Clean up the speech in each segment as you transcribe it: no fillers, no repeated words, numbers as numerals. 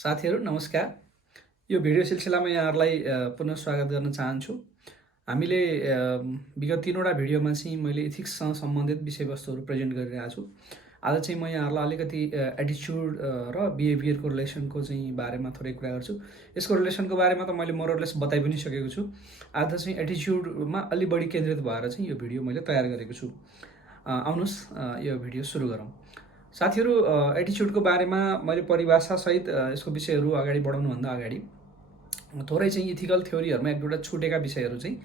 साथीहरू नमस्कार। यो भिडियो सिलसिलामा यहाँहरूलाई पुनः स्वागत गर्न चाहन्छु। हामीले विगत 3वटा भिडियोमा चाहिँ मैले इथिक्ससँग सम्बन्धित विषयवस्तुहरू प्रेजेन्ट गरिरहेको छु। आज चाहिँ म यहाँहरूलाई अलिकति एटिच्युड र बिहेभियरको रिलेसनको चाहिँ बारेमा थोरै कुरा गर्छु। यसको रिलेसनको बारेमा त मैले मोरलेस बताइ पनि सकेको छु। आज चाहिँ एटिच्युडमा अलि बढी केन्द्रित भएर चाहिँ यो भिडियो मैले तयार गरेको छु। आउनुहोस् यो भिडियो सुरु गरौँ। साथीहरू, एटिच्युडको बारेमा मैले परिभाषासहित यसको विषयहरू अगाडि बढाउनुभन्दा अगाडि थोरै चाहिँ इथिकल थ्योरीहरूमा एक दुईवटा छुटेका विषयहरू चाहिँ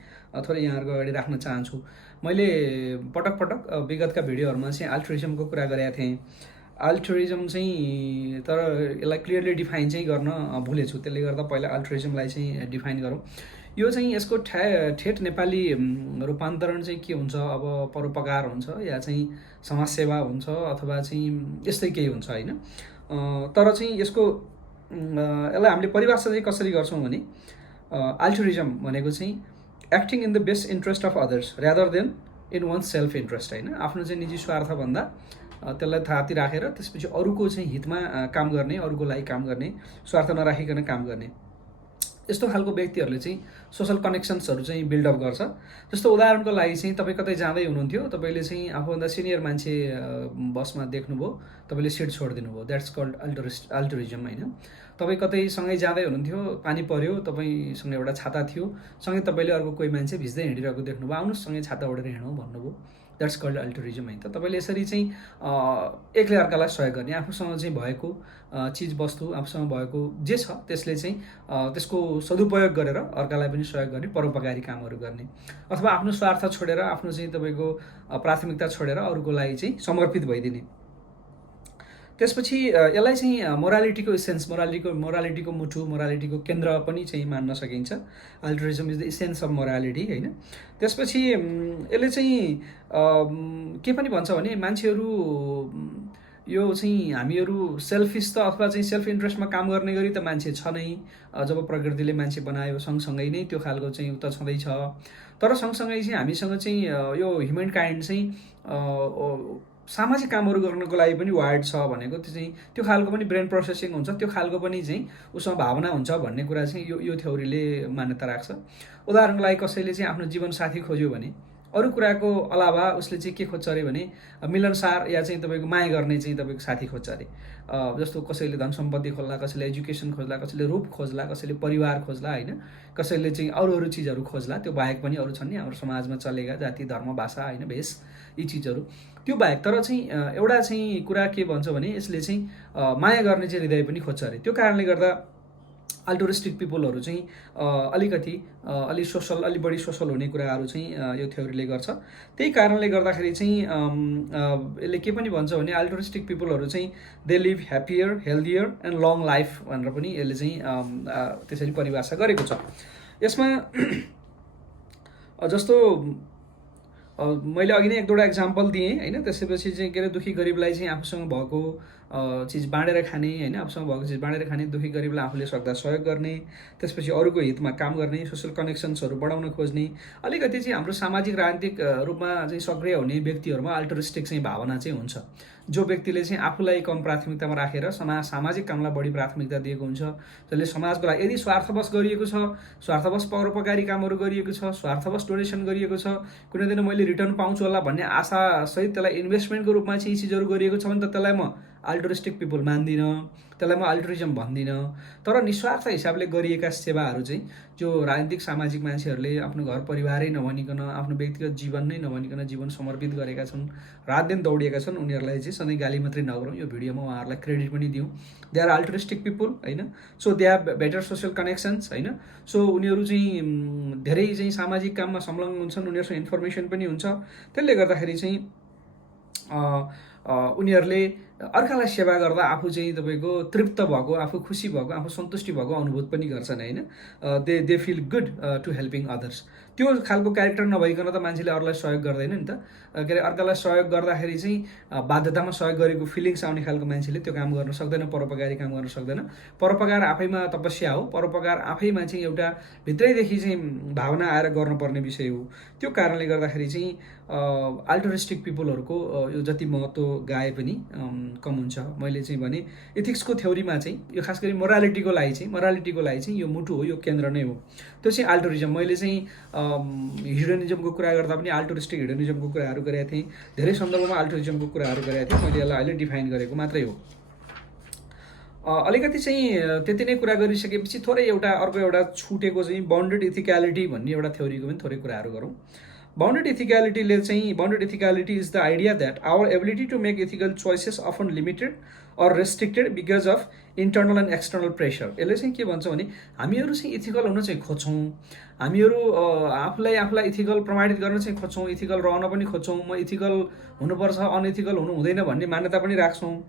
थोरै यहाँहरूको अगाडि राख्न चाहन्छु। मैले पटक पटक विगतका भिडियोहरूमा चाहिँ अल्ट्रुइजमको कुरा गरेका थिएँ। अल्ट्रुइजम चाहिँ तर यसलाई क्लियरली डिफाइन चाहिँ गर्न भुलेछु। त्यसले गर्दा पहिला अल्ट्रुइजमलाई चाहिँ डिफाइन गरौँ। यो चाहिँ यसको ठेट नेपाली रूपान्तरण चाहिँ के हुन्छ? अब परोपकार हुन्छ या चाहिँ समाजसेवा हुन्छ अथवा चाहिँ यस्तै केही हुन्छ होइन। तर चाहिँ यसको यसलाई हामीले परिभाषा चाहिँ कसरी गर्छौँ भने अल्ट्रुइजम भनेको चाहिँ acting in the best interest of others rather than in one's self interest होइन। आफ्नो चाहिँ निजी स्वार्थभन्दा त्यसलाई थाती राखेर त्यसपछि अरूको चाहिँ हितमा काम गर्ने, अरूको लागि काम गर्ने, स्वार्थ नराखिकन काम गर्ने, यस्तो खालको व्यक्तिहरूले चाहिँ सोसल कनेक्सन्सहरू चाहिँ बिल्डअप गर्छ। जस्तो उदाहरणको लागि चाहिँ तपाईँ कतै जाँदै हुनुहुन्थ्यो, तपाईँले चाहिँ आफूभन्दा सिनियर मान्छे बसमा देख्नुभयो, तपाईँले सिट छोडिदिनु भयो, द्याट्स कल्ड अल्ट्रुइजम होइन। तपाईँ कतै सँगै जाँदै हुनुहुन्थ्यो, पानी पर्यो, तपाईँसँग एउटा छाता थियो, सँगै तपाईँले अर्को कोही मान्छे भिज्दै हिँडिरहेको देख्नुभयो, आउनुहोस् सँगै छाता ओढेर हिँडौँ भन्नुभयो, द्याट्स कल्ड अल्ट्रुइजम होइन। त तपाईँले यसरी चाहिँ एकले अर्कालाई सहयोग गर्ने, आफूसँग चाहिँ भएको चिज वस्तु, आफूसँग भएको जे छ त्यसले चाहिँ त्यसको सदुपयोग गरेर अर्कालाई पनि सहयोग गर्ने, परोपकारी कामहरू गर्ने, अथवा आफ्नो स्वार्थ छोडेर, आफ्नो चाहिँ तपाईँको प्राथमिकता छोडेर अरूको लागि चाहिँ समर्पित भइदिने। त्यसपछि यसलाई चाहिँ मोरालिटीको इसेन्स, मोरालिटीको मुठु, मोरालिटीको केन्द्र पनि चाहिँ मान्न सकिन्छ। Altruism is the essence of morality होइन। त्यसपछि यसले चाहिँ के पनि भन्छ भने मान्छेहरू यो चाहिँ हामीहरू सेल्फिस त अथवा चाहिँ सेल्फ इन्ट्रेस्टमा काम गर्ने गरी त मान्छे छ नै। जब प्रकृतिले मान्छे बनायो सँगसँगै नै त्यो खालको चाहिँ उता छँदैछ। तर सँगसँगै चाहिँ हामीसँग चाहिँ यो ह्युमन काइन्ड चाहिँ सामाजिक कामहरू गर्नको लागि पनि वायर्ड छ भनेको चाहिँ त्यो खालको पनि ब्रेन प्रोसेसिङ हुन्छ, त्यो खालको पनि चाहिँ उसँग भावना हुन्छ भन्ने कुरा चाहिँ यो थ्योरीले मान्यता राख्छ। उदाहरणको लागि कसैले चाहिँ आफ्नो जीवनसाथी खोज्यो भने अरू कुराको अलावा उसले चाहिँ के खोज्छ अरे भने मिलनसार या चाहिँ तपाईँको माया गर्ने चाहिँ तपाईँको साथी खोज्छ अरे। जस्तो कसैले धन सम्पत्ति खोज्ला, कसैले एजुकेसन खोज्ला, कसैले रूप खोज्ला, कसैले परिवार खोज्ला होइन, कसैले चाहिँ अरू चिजहरू खोज्ला। त्यो बाहेक पनि अरू छन् नि हाम्रो समाजमा चलेका जाति, धर्म, भाषा होइन, भेष, यी चिजहरू त्यो बाहेक। तर चाहिँ एउटा चाहिँ कुरा के भन्छ भने यसले चाहिँ माया गर्ने चाहिँ हृदय पनि खोज्छ अरे। त्यो कारणले गर्दा अल्ट्रुइस्टिक पिपलहरू चाहिँ अलि बढी सोसल हुने कुराहरू चाहिँ यो थ्योरीले गर्छ। त्यही कारणले गर्दाखेरि चाहिँ यसले के पनि भन्छ भने अल्ट्रुइस्टिक पिपलहरू चाहिँ they live happier, healthier and long life भनेर पनि यसले चाहिँ त्यसरी परिभाषा गरेको छ। यसमा जस्तो मैले अघि नै एक दुईवटा एक्जाम्पल दिएँ होइन। त्यसपछि चाहिँ के अरे दुखी गरिबलाई चाहिँ आफूसँग भएको चिज बाँडेर खाने होइन, आफूसँग भएको चिज बाँडेर खाने, दुखी गरिबलाई आफूले सक्दा सहयोग गर्ने, त्यसपछि अरूको हितमा काम गर्ने, सोसल कनेक्सन्सहरू बढाउन खोज्ने, अलिकति चाहिँ हाम्रो सामाजिक राजनीतिक रूपमा चाहिँ सक्रिय हुने व्यक्तिहरूमा अल्ट्रुइस्टिक चाहिँ भावना चाहिँ हुन्छ। जो व्यक्तिले चाहिँ आफूलाई कम प्राथमिकतामा राखेर सामाजिक कामलाई बढी प्राथमिकता दिएको हुन्छ, जसले समाजको लागि यदि स्वार्थवश गरिएको छ, स्वार्थवश परोपकारी कामहरू गरिएको छ, स्वार्थवश डोनेसन गरिएको छ, कुनै दिन मैले रिटर्न पाउँछु होला भन्ने आशासहित त्यसलाई इन्भेस्टमेन्टको रूपमा चाहिँ चिजहरू गरिएको छ भने त त्यसलाई म अल्ट्रुइस्टिक पिपल मान्दिनँ, त्यसलाई म अल्ट्रुइजम भन्दिनँ। तर निस्वार्थ हिसाबले गरिएका सेवाहरू चाहिँ जो राजनीतिक सामाजिक मान्छेहरूले आफ्नो घर परिवारै नभनिकन, आफ्नो व्यक्तिगत जीवन नै नभनिकन जीवन समर्पित गरेका छन्, रात दिन दौडिएका छन्, उनीहरूलाई चाहिँ सधैँ गाली मात्रै नगरौँ, यो भिडियोमा उहाँहरूलाई क्रेडिट पनि दिउँ। दे आर अल्ट्रुइस्टिक पिपल होइन। So they have better social connections होइन। सो उनीहरू चाहिँ धेरै चाहिँ सामाजिक काममा संलग्न हुन्छन्, उनीहरूसँग इन्फर्मेसन पनि हुन्छ। त्यसले गर्दाखेरि चाहिँ उनीहरूले अर्कालाई सेवा गर्दा आफू चाहिँ तपाईँको तृप्त भएको, आफू खुसी भएको, आफू सन्तुष्टि भएको अनुभूत पनि गर्छन् होइन। They feel good to helping others. त्यो खालको क्यारेक्टर नभइकन त मान्छेले अरूलाई सहयोग गर्दैन नि त। के अरे अर्कालाई सहयोग गर्दाखेरि चाहिँ बाध्यतामा सहयोग गरेको फिलिङ्स आउने खालको मान्छेले त्यो काम गर्न सक्दैन, परोपकारी काम गर्न सक्दैन। परोपकार आफैमा तपस्या हो, परोपकार आफैमा चाहिँ एउटा भित्रैदेखि चाहिँ भावना आएर गर्नुपर्ने विषय हो। त्यो कारणले गर्दाखेरि चाहिँ अल्ट्रुइस्टिक पिपलहरूको यो जति महत्त्व गाए पनि कम हुन्छ। मैले चाहिँ भने एथिक्सको थ्योरीमा चाहिँ यो खास गरी मोरालिटीको लागि चाहिँ यो मुटु हो, यो केन्द्र नै हो। त्यो चाहिँ अल्टरुइजम। मैले चाहिँ हिडोनिजमको कुरा गर्दा पनि अल्टरुइस्टिक हिडोनिजमको कुराहरू गरेका थिएँ, धेरै सन्दर्भमा अल्टरुइजमको कुराहरू गरेका थिएँ। मैले यसलाई अहिले डिफाइन गरेको मात्रै हो। अलिकति चाहिँ त्यति नै कुरा गरिसकेपछि थोरै अर्को एउटा छुटेको चाहिँ बाउन्डेड इथिक्यालिटी भन्ने एउटा थ्योरीको पनि थोरै कुराहरू गरौँ। Bounded ethicality is the idea that our ability to make ethical choices often limited or restricted because of internal and external pressure. यसले चाहिँ के भन्छ भने हामीहरू चाहिँ इथिकल हुन चाहिँ खोज्छौँ, हामीहरू आफूलाई इथिकल प्रमाणित गर्न चाहिँ खोज्छौँ, इथिकल रहन पनि खोज्छौँ, म इथिकल हुनुपर्छ अनइथिकल हुनु हुँदैन भन्ने मान्यता पनि राख्छौँ।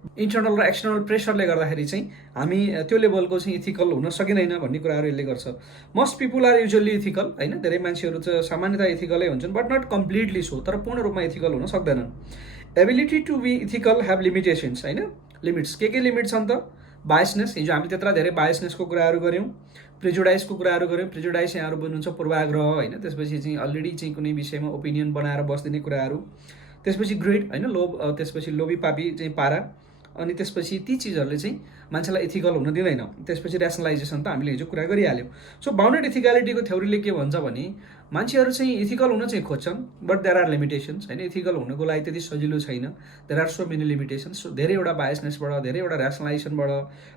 इन्टर्नल र एक्सटर्नल प्रेसरले गर्दाखेरि चाहिँ हामी त्यो लेभलको चाहिँ इथिकल हुन सकिँदैन भन्ने कुराहरू यसले गर्छ। Most people are usually ethical, होइन, धेरै मान्छेहरू चाहिँ सामान्यतः इथिकलै हुन्छन्, बट नट कम्प्लिटली सो, तर पूर्ण रूपमा इथिकल हुन सक्दैनन्। Ability to be ethical have limitations, होइन, लिमिट्स। के लिमिट छन् त? बायसनेस, हिजो हामी त्यत्रा धेरै बायसनेसको कुराहरू गऱ्यौँ, प्रिजुडाइसको कुराहरू गऱ्यौँ। प्रिजुडाइस यहाँहरू बुझ्नुहुन्छ पूर्वाग्रह, होइन, त्यसपछि चाहिँ अलरेडी चाहिँ कुनै विषयमा ओपिनियन बनाएर बस्दिने कुराहरू, त्यसपछि ग्रेड, होइन, लोभ, त्यसपछि लोभी पापी चाहिँ पारा, अनि त्यसपछि ती चिजहरूले चाहिँ मान्छेलाई इथिकल हुन दिँदैन। त्यसपछि ऱ्यासनलाइजेसन त हामीले हिजो कुरा गरिहाल्यौँ। सो बाउन्डेड इथिक्यालिटीको थ्योरीले के भन्छ भने मान्छेहरू चाहिँ इथिकल हुन चाहिँ खोज्छन्, बट देयर आर लिमिटेसन्स, होइन, इथिकल हुनको लागि त्यति सजिलो छैन। There are so many limitations. सो धेरैवटा बायसनेसबाट, धेरैवटा ऱ्यासनलाइजेसनबाट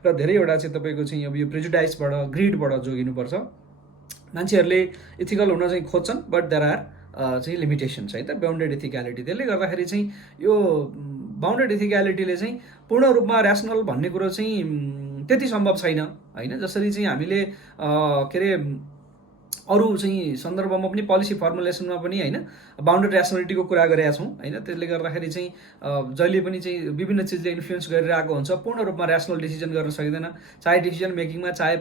र धेरैवटा चाहिँ तपाईँको चाहिँ अब यो प्रेजुडाइसबाट, ग्रिडबाट जोगिनुपर्छ। मान्छेहरूले इथिकल हुन चाहिँ खोज्छन्, बट देयर आर चाहिँ लिमिटेसन्स, है त, बाउन्डेड इथिक्यालिटी। त्यसले गर्दाखेरि चाहिँ यो बाउन्डेड इथिक्यालिटीले चाहिँ पूर्ण रूपमा ऱ्यासनल भन्ने कुरो चाहिँ त्यति सम्भव छैन, होइन। जसरी चाहिँ हामीले के अरे अरू चाहिँ सन्दर्भमा पनि पोलिसी फर्मुलेसनमा पनि, होइन, बाउन्डेड ऱ्यासनलिटीको कुरा गरेका छौँ, होइन। त्यसले गर्दाखेरि चाहिँ जहिले पनि चाहिँ विभिन्न चिजले इन्फ्लुएन्स गरिरहेको हुन्छ, पूर्ण रूपमा ऱ्यासनल डिसिजन गर्न सकिँदैन। चाहे डिसिजन मेकिङमा, चाहे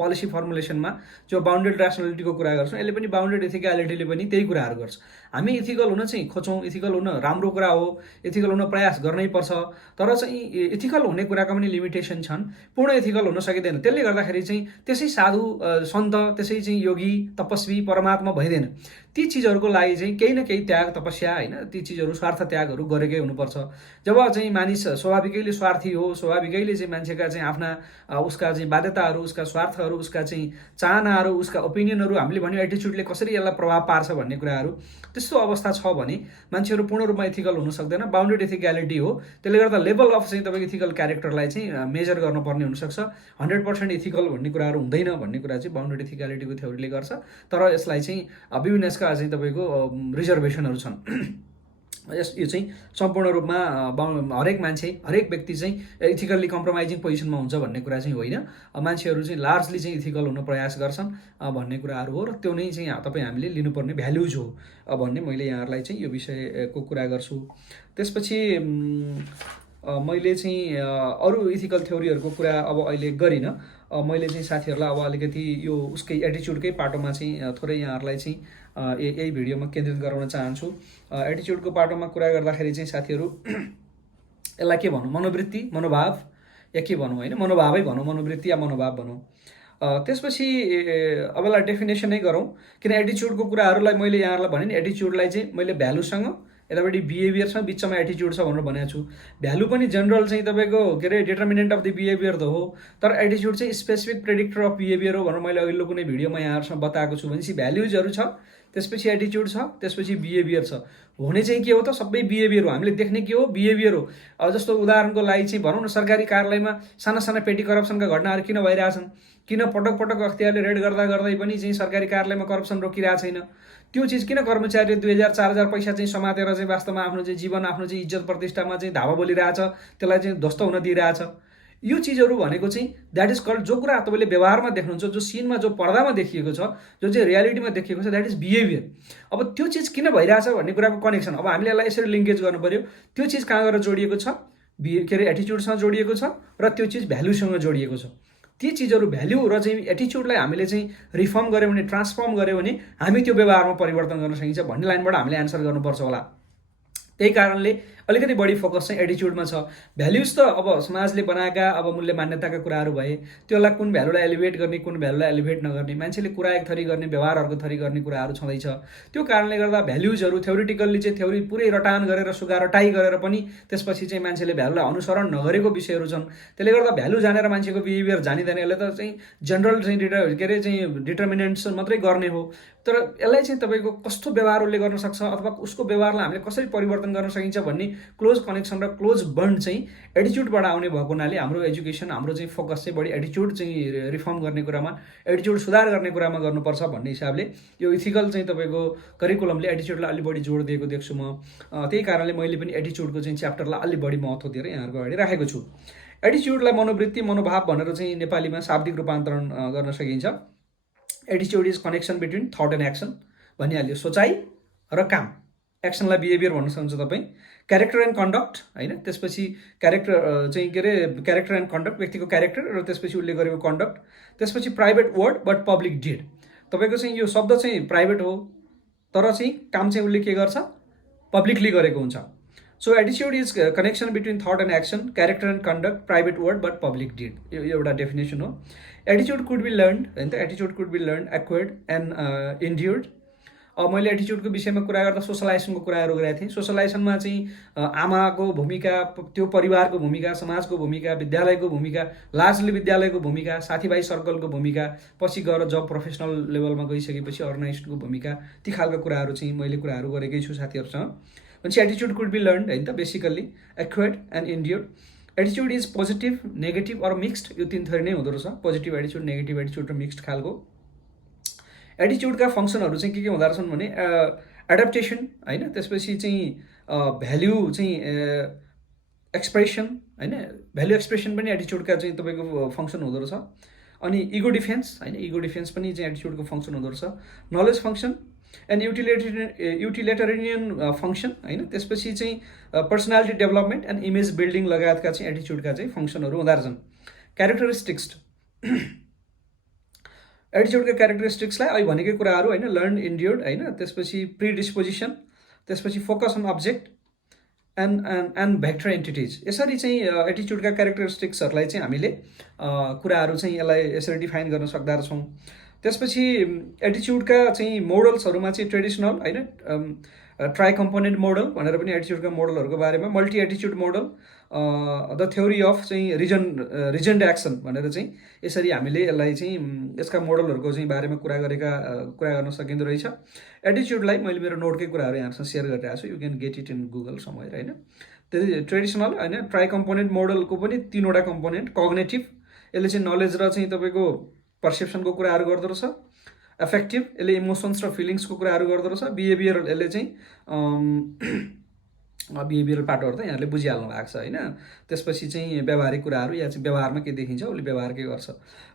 पोलिसी फर्मुलेसनमा जो बाउन्डेड ऱ्यासनलिटीको कुरा गर्छौँ, यसले पनि बाउन्डेड इथिक्यालिटीले पनि त्यही कुराहरू गर्छ। हामी इथिकल हुन चाहिँ खोज्छौँ, इथिकल हुन राम्रो कुरा हो, इथिकल हुन प्रयास गर्नै पर्छ, तर चाहिँ इथिकल हुने कुराका पनि लिमिटेसन छन्, पूर्ण इथिकल हुन सकिँदैन। त्यसले गर्दाखेरि चाहिँ त्यसै साधु सन्त, त्यसै चाहिँ योगी, तपस्वी, परमात्मा भइँदैन। ती चिजहरूको लागि चाहिँ केही न केही त्याग, तपस्या, होइन, ती चिजहरू स्वार्थ त्यागहरू गरेकै हुनुपर्छ। जब चाहिँ मानिस स्वाभाविकैले स्वार्थी हो, स्वाभाविकैले चाहिँ मान्छेका चाहिँ आफ्ना उसका चाहिँ बाध्यताहरू, उसका स्वार्थहरू, उसका चाहिँ चाहनाहरू, उसका ओपिनियनहरू, हामीले भन्यो एटिच्युडले कसरी यसलाई प्रभाव पार्छ भन्ने कुराहरू, त्यस्तो अवस्था छ भने मान्छेहरू पूर्ण रूपमा इथिकल हुन सक्दैन। बाउन्डेड इथिक्यालिटी हो। त्यसले गर्दा लेभल अफ चाहिँ तपाईँको इथिकल क्यारेक्टरलाई चाहिँ मेजर गर्नुपर्ने हुनसक्छ। 100% इथिकल भन्ने कुराहरू हुँदैन भन्ने कुरा चाहिँ बाउन्डेड इथिक्यालिटीको थ्योरीले गर्छ। तर यसलाई चाहिँ विभिन्न यसका चाहिँ तपाईँको रिजर्भेसनहरू छन्। यो चाहिँ सम्पूर्ण रूपमा हरेक मान्छे, हरेक व्यक्ति चाहिँ इथिकल्ली कम्प्रोमाइजिङ पोजिसनमा हुन्छ भन्ने कुरा चाहिँ होइन। मान्छेहरू चाहिँ लार्जली चाहिँ इथिकल हुन प्रयास गर्छन् भन्ने कुराहरू हो, र त्यो नै चाहिँ हामीले लिनुपर्ने भ्याल्युज हो भन्ने मैले यहाँहरूलाई चाहिँ यो विषयको कुरा गर्छु। त्यसपछि मैले चाहिँ अरू इथिकल थ्योरीहरूको कुरा अब अहिले गरिनँ। मैले चाहिँ साथीहरूलाई अब अलिकति यो उसकै एटिच्युडकै पाटोमा चाहिँ थोरै यहाँहरूलाई चाहिँ यही भिडियोमा केन्द्रित गराउन चाहन्छु। एटिच्युडको पाटोमा कुरा गर्दाखेरि चाहिँ साथीहरू यसलाई के भनौँ, मनोवृत्ति, मनोभाव, या के भनौँ, होइन, मनोभावै भनौँ, मनोवृत्ति या मनोभाव भनौँ। त्यसपछि अब यसलाई डेफिनेसनै गरौँ, किन एटिच्युडको कुराहरूलाई मैले यहाँहरूलाई भने नि एटिच्युडलाई चाहिँ मैले भ्यालुसँग यतापट्टि बिहेभियरसँग बिचमा एटिच्युड छ भनेर भनेको छु। भ्यालु पनि जनरल चाहिँ तपाईँको के अरे डिटर्मिनेन्ट अफ द बिहेभियर त हो, तर एटिच्युड चाहिँ स्पेसिफिक प्रेडिक्टर अफ बिहेभियर हो भनेर मैले अघिल्लो कुनै भिडियोमा यहाँहरूसँग बताएको छु। भनेपछि भ्याल्युजहरू छ, त्यसपछि एटिच्युड छ, त्यसपछि बिहेभियर छ। हुने चाहिँ के हो त, सबै बिहेभियर हो। हामीले देख्ने के हो, बिहेभियर हो। अब जस्तो उदाहरणको लागि चाहिँ भनौँ न, सरकारी कार्यालयमा साना साना पेटी करप्सनका घटनाहरू किन भइरहेछन्? किन पटक पटक अख्तियारले रेड गर्दा गर्दै पनि चाहिँ सरकारी कार्यालयमा करप्सन रोकिरहेको छैन? त्यो चिज किन कर्मचारीले 2000-4000 पैसा चाहिँ समातेर चाहिँ वास्तवमा आफ्नो चाहिँ जीवन, आफ्नो चाहिँ इज्जत प्रतिष्ठामा चाहिँ धावा बोलिरहेछ, त्यसलाई चाहिँ ध्वस्त हुन दिइरहेछ? यो चिजहरू भनेको चाहिँ द्याट इज कल्ड, जो कुरा तपाईँले व्यवहारमा देख्नुहुन्छ, जो सिनमा, जो पर्दामा देखिएको छ, जो चाहिँ रियालिटीमा देखिएको छ, द्याट इज बिहेभियर। अब त्यो चिज किन भइरहेछ भन्ने कुराको कनेक्सन अब हामीले यसलाई यसरी लिङ्केज गर्नु पर्यो। त्यो चिज कहाँ गएर जोडिएको छ? के अरे एटिच्युडसँग जोडिएको छ, र त्यो चिज भ्यालुसँग जोडिएको छ। ती चिजहरू भ्याल्यु र चाहिँ एटिच्युडलाई हामीले चाहिँ रिफर्म गऱ्यौँ भने, ट्रान्सफर्म गऱ्यौँ भने हामी त्यो व्यवहारमा परिवर्तन गर्न सकिन्छ भन्ने लाइनबाट हामीले एन्सर गर्नुपर्छ होला। त्यही कारणले अलिकति बढी फोकस चाहिँ एटिच्युडमा छ। भ्याल्युज त अब समाजले बनाएका अब मूल्य मान्यताका कुराहरू भए, त्यसलाई कुन भ्यालुलाई एलिभेट गर्ने, कुन भ्यालुलाई एलिभेट नगर्ने, मान्छेले कुरा एक थरी गर्ने, व्यवहार अर्को थरी गर्ने कुराहरू छँदैछ। त्यो कारणले गर्दा भ्याल्युजहरू थ्योरिटिकल्ली चाहिँ थ्योरी पुरै रटान गरेर सुगारटाई गरेर पनि त्यसपछि चाहिँ मान्छेले भ्यालुलाई अनुसरण नगरेको विषयहरू छन्। त्यसले गर्दा भ्यालु जानेर मान्छेको बिहेभियर जानिँदैन। यसले त चाहिँ जनरल चाहिँ डिटर्मिनेन्ट्स मात्रै गर्ने हो। तर यसलाई चाहिँ तपाईँको कस्तो व्यवहार उसले गर्न सक्छ अथवा उसको व्यवहारलाई हामीले कसरी परिवर्तन गर्न सकिन्छ भन्ने क्लोज कनेक्सन र क्लोज बन्ड चाहिँ एटिच्युडबाट आउने भएको हुनाले हाम्रो एजुकेसन, हाम्रो चाहिँ फोकस चाहिँ बढी एटिच्युड चाहिँ रिफर्म गर्ने कुरामा, एटिच्युड सुधार गर्ने कुरामा गर्नुपर्छ भन्ने हिसाबले यो इथिकल चाहिँ तपाईँको करिकुलमले एटिच्युडलाई अलि बढी जोड दिएको देख्छु म। त्यही कारणले मैले पनि एटिच्युडको चाहिँ च्याप्टरलाई अलि बढी महत्त्व दिएर यहाँहरूको अगाडि राखेको छु। एटिच्युडलाई मनोवृत्ति, मनोभाव भनेर चाहिँ नेपालीमा शाब्दिक रूपान्तरण गर्न सकिन्छ। एटिच्युड is connection between thought and action भनिहाल्यो, सोचाइ र काम। एक्सनलाई बिहेभियर भन्न सक्नुहुन्छ तपाईँ। क्यारेक्टर एन्ड कन्डक्ट होइन, त्यसपछि क्यारेक्टर चाहिँ क्यारेक्टर एन्ड कन्डक्ट, व्यक्तिको क्यारेक्टर र त्यसपछि उसले गरेको कन्डक्ट। त्यसपछि private word but public did. तपाईँको चाहिँ यो शब्द चाहिँ प्राइभेट हो तर चाहिँ काम चाहिँ उसले के गर्छ, पब्लिकली गरेको हुन्छ। सो एटिच्युड is connection between thought and action, character and conduct, private word but public deed. यो एउटा डेफिनेसन हो। एटिच्युड कुड बी लर्न्ड होइन त, एटिच्युड could be learned, acquired and endured. मैले एटिच्युडको विषयमा कुरा गर्दा सोसलाइजेसनको कुराहरू गरेको थिएँ। सोसलाइजेसनमा चाहिँ आमाको भूमिका, त्यो परिवारको भूमिका, समाजको भूमिका, विद्यालयको भूमिका, लार्जली विद्यालयको भूमिका, साथीभाइ सर्कलको भूमिका, पछि गएर जब प्रोफेसनल लेभलमा गइसकेपछि अर्गनाइजेसनको भूमिका, ती खालका कुराहरू चाहिँ मैले कुराहरू गरेकै छु साथीहरूसँग। भनेपछि एटिच्युड कुड बी लर्न्ड होइन त, बेसिकल्ली एक्वायर्ड एन्ड इन्ड्युर्ड। एटिच्युड is positive, negative or mixed. यो तीन थरी नै हुँदो रहेछ, पोजिटिभ एटिच्युड, नेगेटिभ एटिच्युड र मिक्स्ड खालको। एटिच्युडका फङ्सनहरू चाहिँ के हुँदो रहेछन् भने एडप्टेसन होइन, त्यसपछि चाहिँ भ्याल्यु चाहिँ एक्सप्रेसन होइन, भ्याल्यु एक्सप्रेसन पनि एटिच्युडका चाहिँ तपाईँको फङ्सन हुँदो रहेछ। अनि इगो डिफेन्स होइन, इगो डिफेन्स पनि चाहिँ एटिच्युडको फङ्सन हुँदो रहेछ। Knowledge function and utilitarian function होइन, त्यसपछि चाहिँ personality development and image building लगायतका चाहिँ एटिच्युडका चाहिँ फङ्सनहरू हुँदो रहेछन्। क्यारेक्टरिस्टिक्स, एटिच्युडका क्यारेक्टरिस्टिक्सलाई अहिले भनेकै कुराहरू होइन, लर्न, इन्ड्युर्ड होइन, त्यसपछि प्रिडिस्पोजिसन, त्यसपछि focus on object and vector entities. यसरी चाहिँ एटिच्युडका क्यारेक्टरिस्टिक्सहरूलाई चाहिँ हामीले कुराहरू चाहिँ यसलाई यसरी डिफाइन गर्न सक्दा रहेछौँ। त्यसपछि एटिच्युडका चाहिँ मोडल्सहरूमा चाहिँ ट्रेडिसनल होइन, ट्राई कम्पोनेन्ट मोडल भनेर पनि एटिच्युडका मोडलहरूको बारेमा, मल्टी एटिच्युड मोडल, द थ्योरी अफ चाहिँ रिजन्ड एक्सन भनेर चाहिँ यसरी हामीले यसलाई चाहिँ यसका मोडलहरूको चाहिँ बारेमा कुरा गर्न सकिँदो रहेछ। एटिच्युडलाई मैले मेरो नोटकै कुराहरू यहाँसँग सेयर गरिरहेको छु, you can get it in Google somewhere होइन। त्यो ट्रेडिसनल होइन, ट्राई कम्पोनेन्ट मोडलको पनि तीनवटा कम्पोनेन्ट। कग्नेटिभ, यसले चाहिँ नलेज र चाहिँ तपाईँको पर्सेप्सनको कुराहरू गर्दो रहेछ। एफेक्टिभ, यसले इमोसन्स र फिलिङ्सको कुराहरू गर्दो रहेछ। बिहेभियरल, यसले चाहिँ बिहेभियरल पार्टहरू त यहाँले बुझिहाल्नु भएको छ होइन। त्यसपछि चाहिँ व्यावहारिक कुराहरू, या चाहिँ व्यवहारमा के देखिन्छ उसले व्यवहार के गर्छ।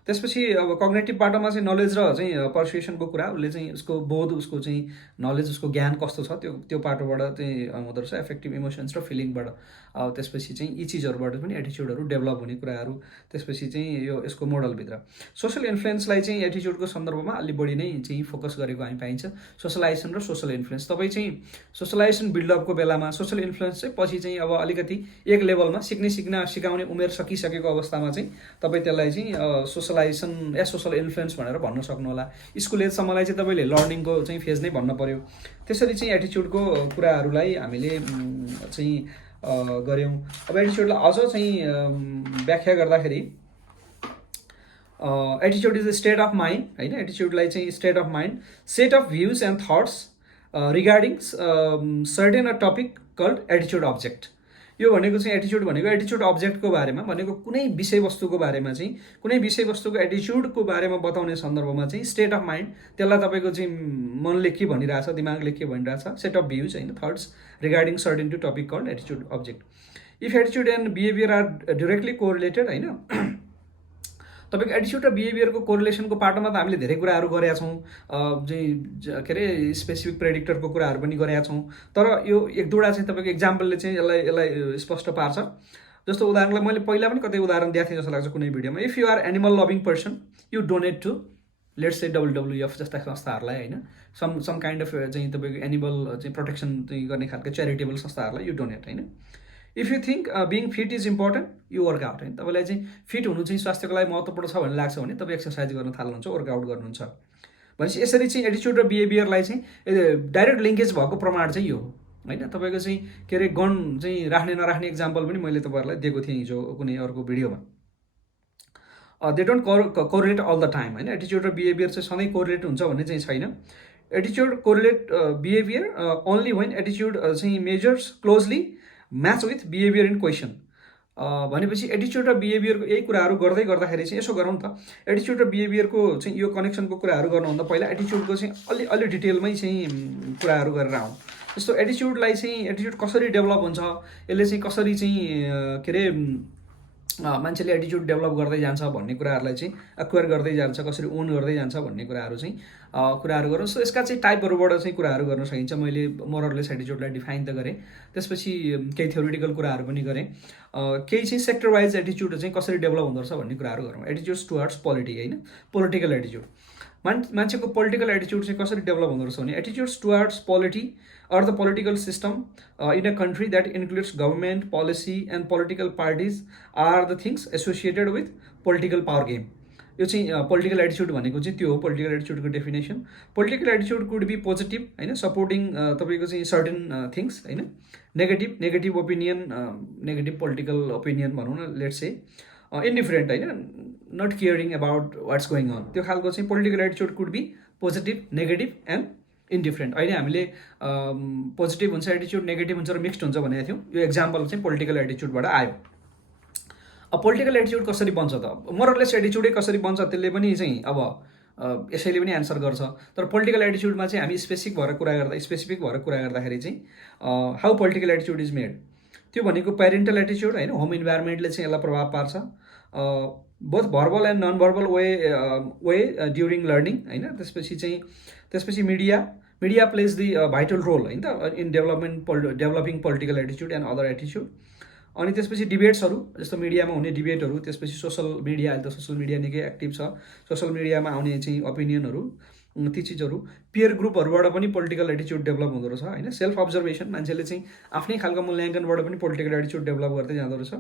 त्यसपछि अब कग्नेटिभ पार्टमा चाहिँ नलेज र चाहिँ पर्सुएसनको कुरा, उसले चाहिँ उसको बोध, उसको चाहिँ नलेज, उसको ज्ञान कस्तो छ त्यो पार्टबाट चाहिँ हुँदो रहेछ। एफेक्टिभ, इमोसन्स र फिलिङबाट। अब त्यसपछि चाहिँ यी चिजहरूबाट पनि एटिच्युडहरू डेभलप हुने कुराहरू। त्यसपछि चाहिँ यो यसको मोडलभित्र सोसल इन्फ्लुएन्सलाई चाहिँ एटिच्युडको सन्दर्भमा अलि बढी नै चाहिँ फोकस गरेको हामी पाइन्छ। सोसलाइजेसन र सोसल इन्फ्लुएन्स, तपाईँ चाहिँ सोसलाइजेसन बिल्डअपको बेलामा सोसल इन्फ्लुएन्स चाहिँ पछि चाहिँ अब अलिकति एक लेभलमा सिकाउने उमेर सकिसकेको अवस्थामा चाहिँ तपाईँ त्यसलाई चाहिँ सोसलाइजेसन या सोसल इन्फ्लुएन्स भनेर भन्न सक्नुहोला। स्कुल एजसम्मलाई चाहिँ तपाईँले लर्निङको चाहिँ फेज नै भन्न पर्यो। त्यसरी चाहिँ एटिच्युडको कुराहरूलाई हामीले चाहिँ गऱ्यौँ। अब एटिच्युडलाई अझ चाहिँ व्याख्या गर्दाखेरि एटिच्युड is a state of mind होइन। एटिच्युडलाई चाहिँ state of mind, set of views and thoughts regarding certain a topic called एटिच्युड अब्जेक्ट। यो भनेको चाहिँ एटिच्युड भनेको एटिच्युड अब्जेक्टको बारेमा भनेको कुनै विषयवस्तुको बारेमा चाहिँ कुनै विषयवस्तुको एटिच्युडको बारेमा बताउने सन्दर्भमा चाहिँ स्टेट अफ माइन्ड, त्यसलाई तपाईँको चाहिँ मनले के भनिरहेछ, दिमागले के भनिरहेछ, सेट अफ भ्युज होइन, thoughts regarding certain to topic called एटिच्युड object. If एटिच्युड and behaviour are directly correlated होइन, तपाईँको एटिच्युड र बिहेभियरको कोरिलेसनको पाटोमा त हामीले धेरै कुराहरू गरेका छौँ। चाहिँ के अरे स्पेसिफिक प्रेडिक्टरको कुराहरू पनि गरेका छौँ। तर यो एक दुईवटा चाहिँ तपाईँको इक्जाम्पलले चाहिँ यसलाई स्पष्ट पार्छ। जस्तो उदाहरणलाई मैले पहिला पनि कतै उदाहरण दिएको थिएँ जस्तो लाग्छ कुनै भिडियोमा। If you are animal loving person, you donate to let's say WWF जस्ता संस्थाहरूलाई होइन, सम काइन्ड अफ चाहिँ तपाईँको एनिमल चाहिँ प्रोटेक्सन चाहिँ गर्ने खालको च्यारिटेबल संस्थाहरूलाई यु डोनेट होइन। If you think being fit is important, you workout होइन। तपाईँलाई चाहिँ फिट हुनु चाहिँ स्वास्थ्यको लागि महत्त्वपूर्ण छ भन्ने लाग्छ भने तपाईँ एक्सर्साइज गर्न थाल्नुहुन्छ, वर्कआउट गर्नुहुन्छ भनेपछि यसरी चाहिँ एटिच्युड र बिहेभियरलाई चाहिँ डाइरेक्ट लिङ्केज भएको प्रमाण चाहिँ यो हो होइन। तपाईँको चाहिँ के अरे गन चाहिँ राख्ने नराख्ने इक्जाम्पल पनि मैले तपाईँहरूलाई दिएको थिएँ हिजो कुनै अर्को भिडियोमा। They don't correlate all the time होइन। एटिच्युड र बिहेभियर चाहिँ सधैँ कोरिलेट हुन्छ भन्ने चाहिँ छैन। एटिच्युड कोरिलेट बिहेभियर ओन्ली वेन एटिच्युड चाहिँ measures closely match with behaviour in question. भनेपछि एटिच्युड र बिहेभियरको यही कुराहरू गर्दै गर्दाखेरि चाहिँ यसो गरौँ त, एटिच्युड र बिहेभियरको चाहिँ यो कनेक्सनको कुराहरू गर्नुभन्दा पहिला एटिच्युडको चाहिँ अलि डिटेलमै चाहिँ कुराहरू गरेर आउँ। जस्तो एटिच्युडलाई चाहिँ एटिच्युड कसरी डेभलप हुन्छ, यसले चाहिँ कसरी चाहिँ के अरे मान्छेले एटिच्युड डेभलप गर्दै जान्छ भन्ने कुराहरूलाई चाहिँ एक्वायर गर्दै जान्छ, कसरी ओन गर्दै जान्छ भन्ने कुराहरू चाहिँ कुराहरू गरौँ। सो यसका चाहिँ टाइपहरूबाट चाहिँ कुराहरू गर्न सकिन्छ। मैले मोरलेस एटिच्युडलाई डिफाइन त गरेँ, त्यसपछि केही थ्योरिटिकल कुराहरू पनि गरेँ, केही चाहिँ सेक्टर वाइज एटिच्युड चाहिँ कसरी डेभलप हुँदो रहेछ भन्ने कुराहरू गरौँ। एटिच्युड्स टुवर्ड्स पोलिटी होइन, पोलिटिकल एटिच्युड मान्छेको पोलिटिकल एटिच्युड चाहिँ कसरी डेभलप हुँदो रहेछ भने attitudes towards polity or the political system in a country that includes government, policy and political parties are the things associated with political power game. यो चाहिँ पोलिटिकल एटिच्युड भनेको चाहिँ त्यो हो, पोलिटिकल एटिच्युडको डेफिनेसन। पोलिटिकल एटिच्युड कुड बी पोजिटिभ होइन, सपोर्टिङ तपाईँको चाहिँ सर्टेन थिङ्स होइन, negative opinion, negative political opinion भनौँ न, लेट्स से इन्डिफरेन्ट होइन, not caring about what's going on, त्यो खालको चाहिँ पोलिटिकल एटिच्युड could be positive, negative and indifferent. अहिले हामीले पोजिटिभ हुन्छ एटिच्युड, नेगेटिभ हुन्छ र मिक्स्ड हुन्छ भनेको थियौँ। यो एक्जाम्पल चाहिँ पोलिटिकल एटिच्युडबाट आयो। अब पोलिटिकल एटिच्युड कसरी बन्छ त, मोरलेस एटिच्युडै कसरी बन्छ त्यसले पनि चाहिँ अब यसैले पनि एन्सर गर्छ। तर पोलिटिकल एटिच्युडमा चाहिँ हामी स्पेसिफिक भएर कुरा गर्दाखेरि चाहिँ हाउ पोलिटिकल एटिच्युड इज मेड, त्यो भनेको प्यारेन्टल एटिच्युड होइन, होम इन्भाइरोमेन्टले चाहिँ यसलाई प्रभाव पार्छ, both verbal and non verbal way during learning होइन। त्यसपछि media plays the vital role होइन त in developing political एटिच्युड and other एटिच्युड। अनि त्यसपछि डिबेट्सहरू, जस्तो मिडियामा हुने डिबेटहरू, त्यसपछि सोसल मिडिया, अहिले त सोसल मिडिया निकै एक्टिभ छ, सोसल मिडियामा आउने चाहिँ ओपिनियनहरू, ती चिजहरू, पियर ग्रुपहरूबाट पनि पोलिटिकल एटिच्युड डेभलप हुँदो रहेछ होइन। सेल्फ अब्जर्भेसन, मान्छेले चाहिँ आफ्नै खालको मूल्याङ्कनबाट पनि पोलिटिकल एटिच्युड डेभलप गर्दै जाँदो रहेछ।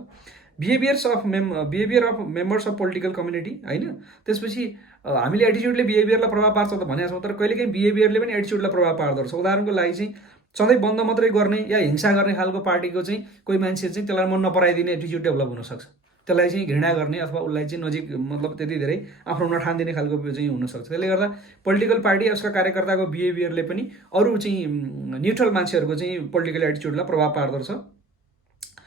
Behaviour of members of political community होइन। त्यसपछि हामीले एटिच्युडले बिहेभियरलाई प्रभाव पार्छ त भनेको छौँ, तर कहिलेकाहीँ बिहेभियरले पनि एटिच्युडलाई प्रभाव पार्दो रहेछ। उदाहरणको लागि चाहिँ सधैँ बन्द मात्रै गर्ने या हिंसा गर्ने खालको पार्टीको चाहिँ कोही मान्छे चाहिँ त्यसलाई मन नपराइदिने एटिच्युड डेभलप हुनसक्छ, त्यसलाई चाहिँ घृणा गर्ने अथवा उसलाई चाहिँ नजिक मतलब त्यति धेरै आफ्नो नठानिदिने खालको चाहिँ हुनसक्छ। त्यसले गर्दा पोलिटिकल पार्टी उसका कार्यकर्ताको बिहेभियरले पनि अरू चाहिँ न्युट्रल मान्छेहरूको चाहिँ पोलिटिकल एटिच्युडलाई प्रभाव पार्दो रहेछ।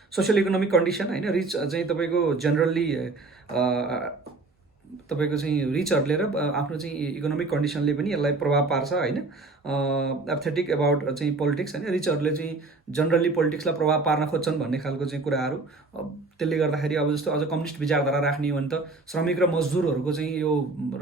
सोसियल इकोनोमिक कन्डिसन होइन, रिच चाहिँ तपाईँको जेनरली तपाईँको चाहिँ रिचहरूले र आफ्नो चाहिँ इकोनोमिक कन्डिसनले पनि यसलाई प्रभाव पार्छ होइन। एपथेटिक अबाउट चाहिँ पोलिटिक्स होइन, रिचहरूले चाहिँ जनरली पोलिटिक्सलाई प्रभाव पार्न खोज्छन् भन्ने खालको चाहिँ कुराहरू। त्यसले गर्दाखेरि अब जस्तो अझ कम्युनिस्ट विचारधारा राख्ने हो भने त श्रमिक र मजदुरहरूको चाहिँ यो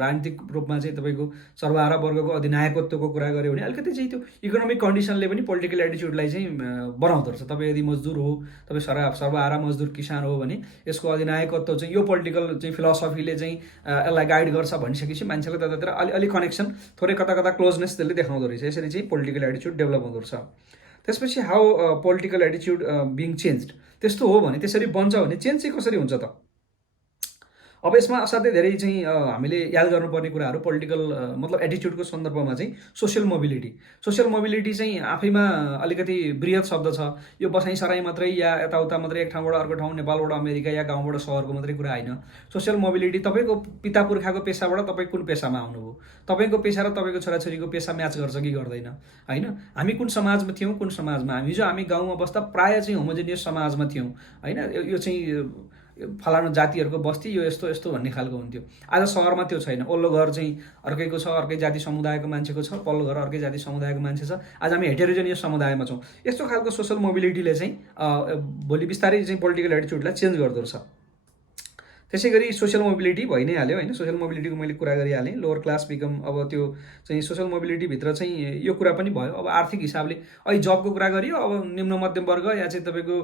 राजनीतिक रूपमा चाहिँ तपाईँको सर्वहारा वर्गको अधिनायकत्वको कुरा गऱ्यो भने अलिकति चाहिँ त्यो इकोनोमिक कन्डिसनले पनि पोलिटिकल एटिच्युडलाई चाहिँ बनाउँदो रहेछ। तपाईँ यदि मजदुर हो, तपाईँ सर्वहारा मजदुर किसान हो भने यसको अधिनायकत्व चाहिँ यो पोलिटिकल चाहिँ फिलोसफीले चाहिँ यसलाई गाइड गर्छ भनिसकेपछि मान्छेलाई त्यतातिर अलि कनेक्सन, थोरै कता क्लोजनेस त्यसले देखाउँदो रहेछ। यसरी चाहिँ पोलिटिकल एटिच्युड डेभलप हुँदो रहेछ। त्यसपछि हाउ पोलिटिकल एटिच्युड बिङ चेन्ज्ड, त्यस्तो हो भने त्यसरी बन्छ भने चेन्ज चाहिँ कसरी हुन्छ त। अब यसमा असाध्यै धेरै चाहिँ हामीले याद गर्नुपर्ने कुराहरू पोलिटिकल मतलब एटिच्युडको सन्दर्भमा चाहिँ सोसियल मोबिलिटी चाहिँ आफैमा अलिकति बृहत शब्द छ। यो बसाइ सराई मात्रै या यताउता मात्रै एक ठाउँबाट अर्को ठाउँ, नेपालबाट अमेरिका या गाउँबाट सहरको मात्रै कुरा होइन। सोसियल मोबिलिटी तपाईँको पिता पुर्खाको पेसाबाट तपाईँ कुन पेसामा आउनुभयो, तपाईँको पेसा र तपाईँको छोराछोरीको पेसा म्याच गर्छ कि गर्दैन होइन। हामी कुन समाजमा थियौँ, कुन समाजमा हामी गाउँमा बस्दा प्रायः चाहिँ होमोजेनियस समाजमा थियौँ होइन। यो चाहिँ फलानु जातिहरूको बस्ती यो यस्तो यस्तो भन्ने खालको हुन्थ्यो। आज सहरमा त्यो छैन, ओल्लो घर चाहिँ अर्कैको छ, अर्कै जाति समुदायको मान्छेको छ, पल्लो घर अर्कै जाति समुदायको मान्छे छ। आज हामी हेटेरोजेनियस समुदायमा छौँ। यस्तो खालको सोसल मोबिलिटीले चाहिँ भोलि बिस्तारै चाहिँ पोलिटिकल एटिच्युडलाई चेन्ज गर्दो रहेछ। त्यसै गरी सोसियल मोबिलिटी भइ नै हाल्यो होइन। सोसियल मोबिलिटीको मैले कुरा गरिहालेँ। लोवर क्लास बिकम, अब त्यो चाहिँ सोसियल मोबिलिटीभित्र चाहिँ यो कुरा पनि भयो। अब आर्थिक हिसाबले अहिले जबको कुरा गरियो, अब निम्न मध्यम वर्ग या चाहिँ तपाईँको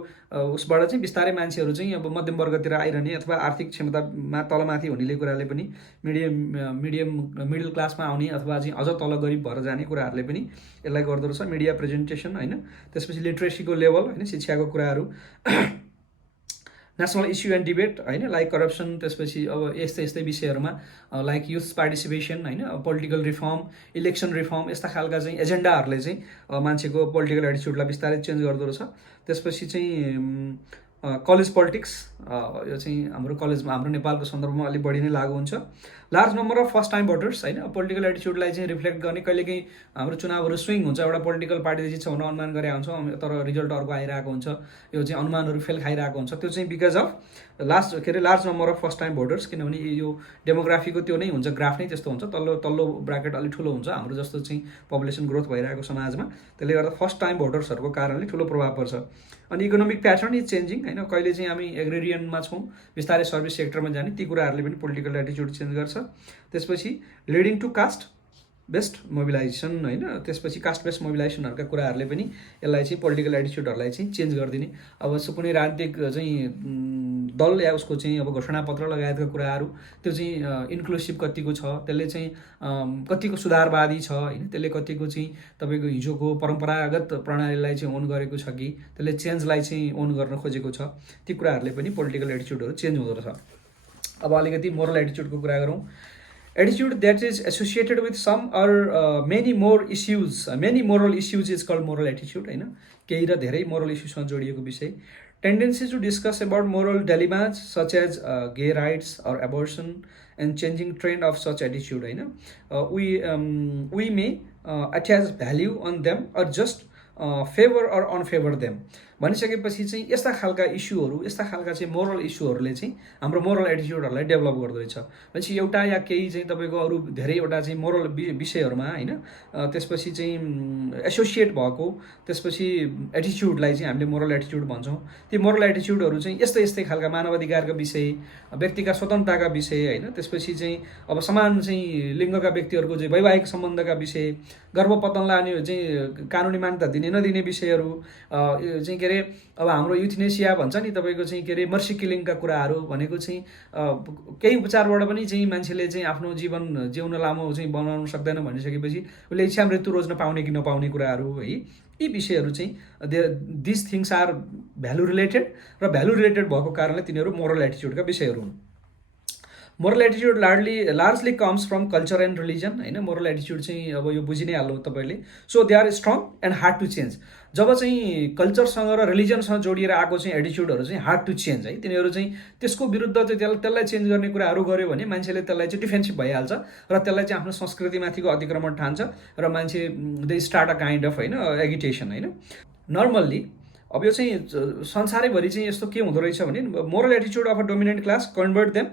उसबाट चाहिँ बिस्तारै मान्छेहरू चाहिँ अब मध्यम वर्गतिर आइरहने अथवा आर्थिक क्षमतामा तलमाथि हुनेले कुराले पनि मिडल क्लासमा आउने अथवा चाहिँ अझ तल गरिब भएर जाने कुराहरूले पनि यसलाई गर्दो रहेछ। मिडिया प्रेजेन्टेसन होइन, त्यसपछि लिट्रेसीको लेभल होइन, शिक्षाको कुराहरू, नेसनल इस्यु एन्ड डिबेट होइन, लाइक करप्सन, त्यसपछि अब यस्तै यस्तै विषयहरूमा लाइक युथ पार्टिसिपेसन होइन, पोलिटिकल रिफर्म, इलेक्सन रिफर्म, यस्ता खालका चाहिँ एजेन्डाहरूले चाहिँ मान्छेको पोलिटिकल एटिच्युडलाई बिस्तारै चेन्ज गर्दो रहेछ। त्यसपछि चाहिँ कलेज पोलिटिक्स, यो चाहिँ हाम्रो कलेजमा, हाम्रो नेपालको सन्दर्भमा अलिक बढी नै लागु हुन्छ। Large number of first time voters होइन, पोलिटिकल एटिच्युडलाई चाहिँ रिफ्लेक्ट गर्ने। कहिलेकाहीँ हाम्रो चुनावहरू स्विङ हुन्छ, एउटा पोलिटिकल पार्टीले जित्छ भनेर अनुमान गरेका हुन्छौँ, तर रिजल्ट अर्को आइरहेको हुन्छ, यो चाहिँ अनुमानहरू फेल खाइरहेको हुन्छ। त्यो चाहिँ because of large number of first time voters, किनभने यो डेमोग्राफीको त्यो नै हुन्छ, ग्राफ नै त्यस्तो हुन्छ, तल्लो ब्राकेट अलिक ठुलो हुन्छ हाम्रो जस्तो चाहिँ पपुलेसन ग्रोथ भइरहेको समाजमा। त्यसले गर्दा फर्स्ट टाइम भोटर्सहरूको कारणले ठुलो प्रभाव पर्छ। अनि इकोनोमिक प्याटर्न इज चेन्जिङ होइन, कहिले चाहिँ हामी एग्रेरियनमा छौँ, बिस्तारै सर्भिस सेक्टरमा जाने, ती कुराहरूले पनि पोलिटिकल एटिच्युड चेन्ज गर्छ। त्यसपछि leading to caste based mobilization होइन, त्यसपछि कास्ट बेस्ड मोबिलाइजेसनहरूका कुराहरूले पनि यसलाई चाहिँ पोलिटिकल एटिच्युडहरूलाई चाहिँ चेन्ज गरिदिने। अब कुनै राजनीतिक चाहिँ दल या उसको चाहिँ अब घोषणापत्र लगायतका कुराहरू, त्यो चाहिँ इन्क्लुसिभ कतिको छ, त्यसले चाहिँ कतिको सुधारवादी छ होइन, त्यसले कतिको चाहिँ तपाईँको हिजोको परम्परागत प्रणालीलाई चाहिँ ओन गरेको छ कि त्यसले चेन्जलाई चाहिँ ओन गर्न खोजेको छ, ती कुराहरूले पनि पोलिटिकल एटिच्युडहरू चेन्ज हुँदो रहेछ। अब अलिकति मोरल एटिच्युडको कुरा गरौँ। Attitude that is associated with some or many more issues, many moral issues is called moral attitude होइन, केही र धेरै मोरल इस्युसँग जोडिएको विषय। Tendency to discuss about moral dilemmas such as gay rights or abortion and changing trend of such attitude होइन, we may attach value on them or just favour or unfavour them भनिसकेपछि चाहिँ यस्ता खालका इस्युहरू, यस्ता खालका चाहिँ मोरल इस्युहरूले चाहिँ हाम्रो मोरल एटिच्युडहरूलाई डेभलप गर्दो रहेछ। भनेपछि एउटा या केही चाहिँ तपाईँको अरू धेरैवटा चाहिँ मोरल विषयहरूमा होइन, त्यसपछि चाहिँ एसोसिएट भएको त्यसपछि एटिच्युडलाई चाहिँ हामीले मोरल एटिच्युड भन्छौँ। ती मोरल एटिच्युडहरू चाहिँ यस्तै यस्तै खालका मानवाधिकारका विषय, व्यक्तिका स्वतन्त्रताका विषय होइन, त्यसपछि चाहिँ अब समान चाहिँ लिङ्गका व्यक्तिहरूको चाहिँ वैवाहिक सम्बन्धका विषय, गर्भपतनलाई अनि चाहिँ कानुनी मान्यता दिने नदिने विषयहरू चाहिँ के अरे, अब हाम्रो युथनेसिया भन्छ नि तपाईँको चाहिँ के अरे मर्सी किलिङका कुराहरू भनेको चाहिँ केही उपचारबाट पनि चाहिँ मान्छेले चाहिँ आफ्नो जीवन जिउन लामो चाहिँ बनाउन सक्दैन भनिसकेपछि उसले इच्छा मृत्यु रोज्न पाउने कि नपाउने कुराहरू है, यी विषयहरू चाहिँ this things are value related र भ्यालु रिलेटेड भएको कारणले तिनीहरू मोरल एटिच्युडका विषयहरू हुन्। मोरल एटिच्युड largely comes from culture and religion होइन, मोरल एटिच्युड चाहिँ अब यो बुझि नै हाल्नु तपाईँले। So they are strong and hard to change. जब चाहिँ कल्चरसँग र रिलिजनसँग जोडिएर आएको चाहिँ एटिच्युडहरू चाहिँ हार्ड टु चेन्ज है, तिनीहरू चाहिँ त्यसको विरुद्ध चाहिँ त्यसलाई चेन्ज गर्ने कुराहरू गर्यो भने मान्छेले त्यसलाई चाहिँ डिफेन्सिभ भइहाल्छ र त्यसलाई चाहिँ आफ्नो संस्कृतिमाथिको अतिक्रमण ठान्छ र मान्छे they start a kind of होइन एगिटेसन होइन। नर्मल्ली अब यो चाहिँ संसारैभरि चाहिँ यस्तो के हुँदो रहेछ भने मोरल एटिच्युड of a dominant class convert them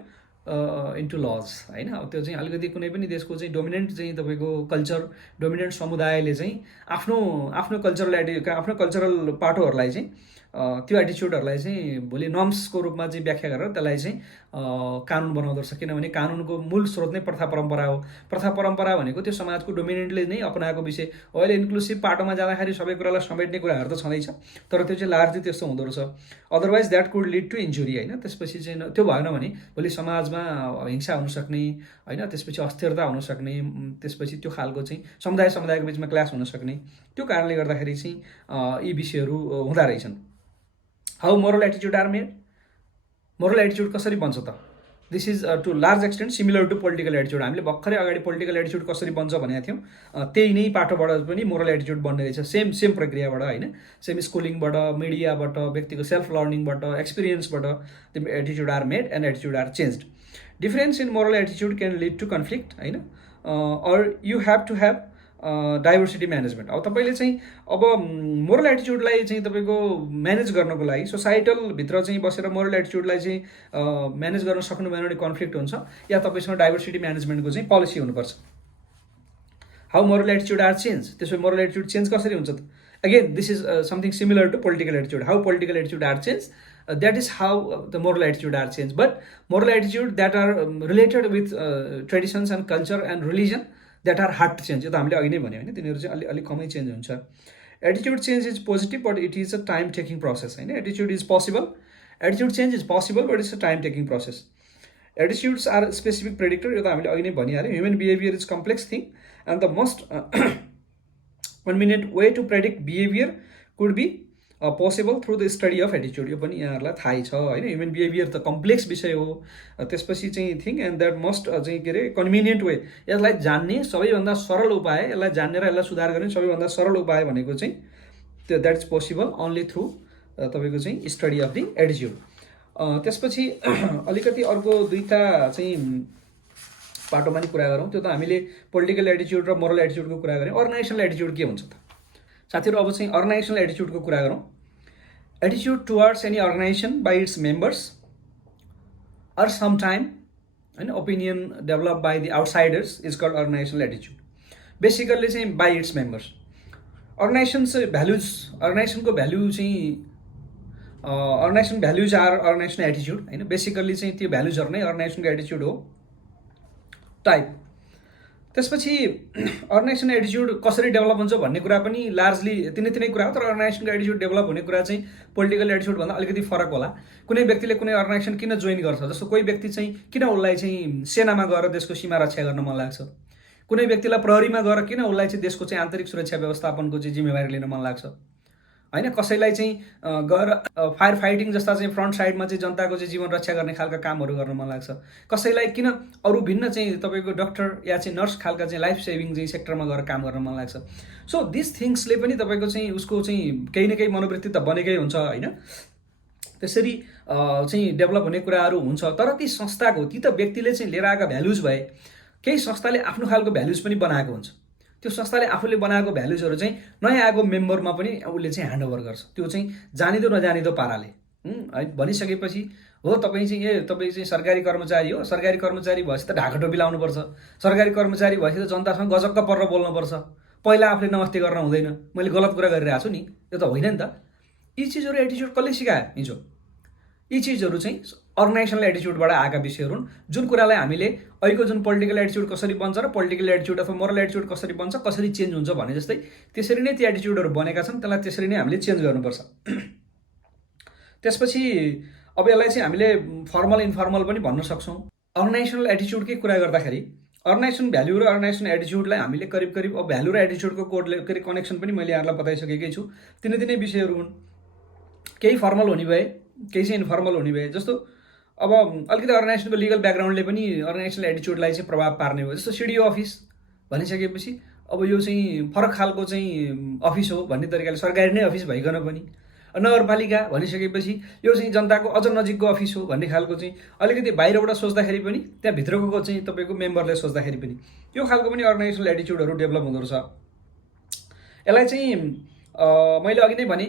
into laws होइन। अब त्यो चाहिँ अलिकति कुनै पनि देशको चाहिँ डोमिनेन्ट चाहिँ तपाईँको कल्चर, डोमिनेन्ट समुदायले चाहिँ आफ्नो कल्चरल पाटोहरूलाई चाहिँ त्यो एटिच्युडहरूलाई चाहिँ भोलि नर्म्सको रूपमा चाहिँ व्याख्या गरेर त्यसलाई चाहिँ कानुन बनाउँदो रहेछ। किनभने कानुनको मूल स्रोत नै प्रथा परम्परा हो। प्रथा परम्परा भनेको त्यो समाजको डोमिनेन्टले नै अपनाएको विषय। अहिले इन्क्लुसिभ पाटोमा जाँदाखेरि सबै कुरालाई समेट्ने कुराहरू त छँदैछ, तर त्यो चाहिँ लार्जली त्यस्तो हुँदो रहेछ। Otherwise that could lead to injury होइन। त्यसपछि चाहिँ त्यो भएन भने भोलि समाजमा हिंसा हुनसक्ने होइन, त्यसपछि अस्थिरता हुनसक्ने, त्यसपछि त्यो खालको चाहिँ समुदायको बिचमा क्लास हुनसक्ने, त्यो कारणले गर्दाखेरि चाहिँ यी विषयहरू हुँदा रहेछन्। हाउ मोरल एटिच्युड आर मेड, मोरल एटिच्युड कसरी बन्छ त? This is to large extent similar to political एटिच्युड। हामीले भर्खरै अगाडि पोलिटिकल एटिच्युड कसरी बन्छ भनेको थियौँ, त्यही नै पाटोबाट पनि मोरल एटिच्युड बन्ने रहेछ। सेम प्रक्रियाबाट होइन, सेम स्कुलिङबाट, मिडियाबाट, व्यक्तिको self लर्निङबाट, एक्सपिरियन्सबाट the एटिच्युड are made and एटिच्युड are changed. Difference in moral एटिच्युड can lead to conflict होइन, or you have to have diversity management. अब तपाईँले चाहिँ अब मोरल एटिच्युडलाई चाहिँ तपाईँको म्यानेज गर्नको लागि सोसाइटल भित्र चाहिँ बसेर मोरल एटिच्युडलाई चाहिँ म्यानेज गर्न सक्नु भएन भने कन्फ्लिक्ट हुन्छ, या तपाईँसँग डाइभर्सिटी म्यानेजमेन्टको चाहिँ पोलिसी हुनुपर्छ। हाउ मोरल एटिच्युड आर चेन्ज, त्यसो मोरल एटिच्युड चेन्ज कसरी हुन्छ त? Again this is something similar to political एटिच्युड। हाउ पोलिटिकल एटिच्युड are change, that is how the moral attitude are changed. But moral attitude that are related with traditions and culture and religion, that are hard to change. यो त हामीले अघि नै भन्यो होइन, तिनीहरू चाहिँ अलि कमै चेन्ज हुन्छ. Attitude change is positive but it is a time taking process होइन. Attitude is possible, attitude change is possible but it's a time taking process. Attitudes are specific predictor, यो त हामीले अघि नै भनिहाल्यो. Human behaviour is complex thing and the most convenient way to predict behaviour could be possible through the study of attitude. यो पनि यहाँहरूलाई थाहै छ होइन. ह्युमन बिहेभियर त कम्प्लेक्स विषय हो. त्यसपछि चाहिँ थिङ एन्ड द्याट मस्ट चाहिँ के अरे कन्भिनियन्ट वे, यसलाई जान्ने सबैभन्दा सरल उपाय, यसलाई जान्ने र यसलाई सुधार गर्ने सबैभन्दा सरल उपाय भनेको चाहिँ that is possible only through तपाईँको चाहिँ स्टडी अफ दि एटिट्युड. त्यसपछि अलिकति अर्को दुईवटा चाहिँ पाटोमा नि कुरा गरौँ. त्यो त हामीले पोलिटिकल एटिट्युड र मोरल एटिट्युडको कुरा गऱ्यौँ. अर्गनाइजेसनल एटिट्युड के हुन्छ त साथीहरू? अब चाहिँ अर्गनाइजेसनल एटिट्युडको कुरा गरौँ. Attitude towards any organisation by its members or some time होइन opinion develop by the outsiders is called organisational attitude. Basically चाहिँ बाई इट्स मेम्बर्स. अर्गनाइजेसन चाहिँ भ्यालुज, अर्गनाइजेसनको भ्यालु चाहिँ organisation values are organisation attitude होइन. Basically चाहिँ त्यो भ्यालुजहरू नै अर्गनाइजेसनको एटिट्युड हो टाइप. त्यसपछि अर्गनाइजेसन एटिट्युड कसरी डेभलप हुन्छ भन्ने कुरा पनि लार्जली तिनै कुरा हो. तर अर्गनाइजेसनको एटिट्युड डेभलप हुने कुरा चाहिँ पोलिटिकल एटिट्युडभन्दा अलिकति फरक होला. कुनै व्यक्तिले कुनै अर्गनाइजेसन किन जोइन गर्छ, जस्तो कोही व्यक्ति चाहिँ किन उसलाई चाहिँ सेनामा गएर देशको सीमा रक्षा गर्न मन लाग्छ, कुनै व्यक्तिलाई प्रहरीमा गएर किन उसलाई चाहिँ देशको चाहिँ आन्तरिक सुरक्षा व्यवस्थापनको चाहिँ जिम्मेवारी लिन मन लाग्छ होइन. कसैलाई चाहिँ गएर फायर फाइटिङ जस्ता चाहिँ फ्रन्ट साइडमा चाहिँ जनताको चाहिँ जीवन रक्षा गर्ने खालका कामहरू गर्न मन लाग्छ. कसैलाई किन अरू भिन्न चाहिँ तपाईँको डक्टर या चाहिँ नर्स खालका चाहिँ लाइफ सेभिङ चाहिँ सेक्टरमा गएर काम गर्न मन लाग्छ. सो दिस थिङ्सले पनि तपाईँको चाहिँ उसको चाहिँ केही न केही मनोवृत्ति त बनेकै हुन्छ होइन. त्यसरी चाहिँ डेभलप हुने कुराहरू हुन्छ. तर ती संस्थाको ती त व्यक्तिले चाहिँ लिएर आएका भ्यालुज भए, केही संस्थाले आफ्नो खालको भ्यालुज पनि बनाएको हुन्छ. त्यो संस्थाले आफूले बनाएको भ्यालुजहरू चाहिँ नयाँ आएको मेम्बरमा पनि उसले चाहिँ ह्यान्डओभर गर्छ. त्यो चाहिँ जानिदो नजानिदो पाराले है भनिसकेपछि हो तपाईँ चाहिँ सरकारी कर्मचारी हो, सरकारी कर्मचारी भएपछि त ढाका टोपी लाउनुपर्छ, सरकारी कर्मचारी भएपछि त जनतासँग गजक्क परेर बोल्नुपर्छ, पहिला आफूले नमस्ते गर्न हुँदैन, मैले गलत कुरा गरिरहेको छु नि, त्यो त होइन नि त. यी चिजहरू एटिट्युड कसले सिकायो हिजो? यी चिजहरू चाहिँ अर्गनाइजेसनल एटिट्युडबाट आएका विषयहरू हुन्. जुन कुरालाई हामीले अहिलेको जुन पोलिटिकल एटिट्युड कसरी बन्छ र पोलिटिकल एटिट्युड अथवा मोरल एटिट्युड कसरी बन्छ, कसरी चेन्ज हुन्छ भने जस्तै त्यसरी नै ती एटिट्युडहरू बनेका छन्. त्यसलाई त्यसरी नै हामीले चेन्ज गर्नुपर्छ. त्यसपछि अब यसलाई चाहिँ हामीले फर्मल इन्फर्मल पनि भन्न सक्छौँ. अर्गनाइजेसनल एटिट्युडकै कुरा गर्दाखेरि अर्गनाइजेसन भ्याल्यु र अर्गनाइजेसन एटिट्युडलाई हामीले करिब अब भ्याल्यु र एटिट्युडको कोडले कनेक्सन पनि मैले यहाँलाई बताइसकेकै छु. तिनै विषयहरू हुन्. केही फर्मल हुने भए, केही चाहिँ इन्फर्मल हुने भए. जस्तो अब अलिकति अर्गनाइजेसनको लिगल ब्याकग्राउन्डले पनि अर्गनाइजेसनल एटिट्युडलाई चाहिँ प्रभाव पार्ने हो. जस्तो सिडिओ अफिस भनिसकेपछि अब यो चाहिँ फरक खालको चाहिँ अफिस हो भन्ने तरिकाले सरकारी नै अफिस भइकन पनि, नगरपालिका भनिसकेपछि यो चाहिँ जनताको अझ नजिकको अफिस हो भन्ने खालको चाहिँ अलिकति बाहिरबाट सोच्दाखेरि पनि त्यहाँभित्रको चाहिँ तपाईँको मेम्बरले सोच्दाखेरि पनि यो खालको पनि अर्गनाइजेसनल एटिट्युडहरू डेभलप हुँदो रहेछ. यसलाई चाहिँ मैले अघि नै भने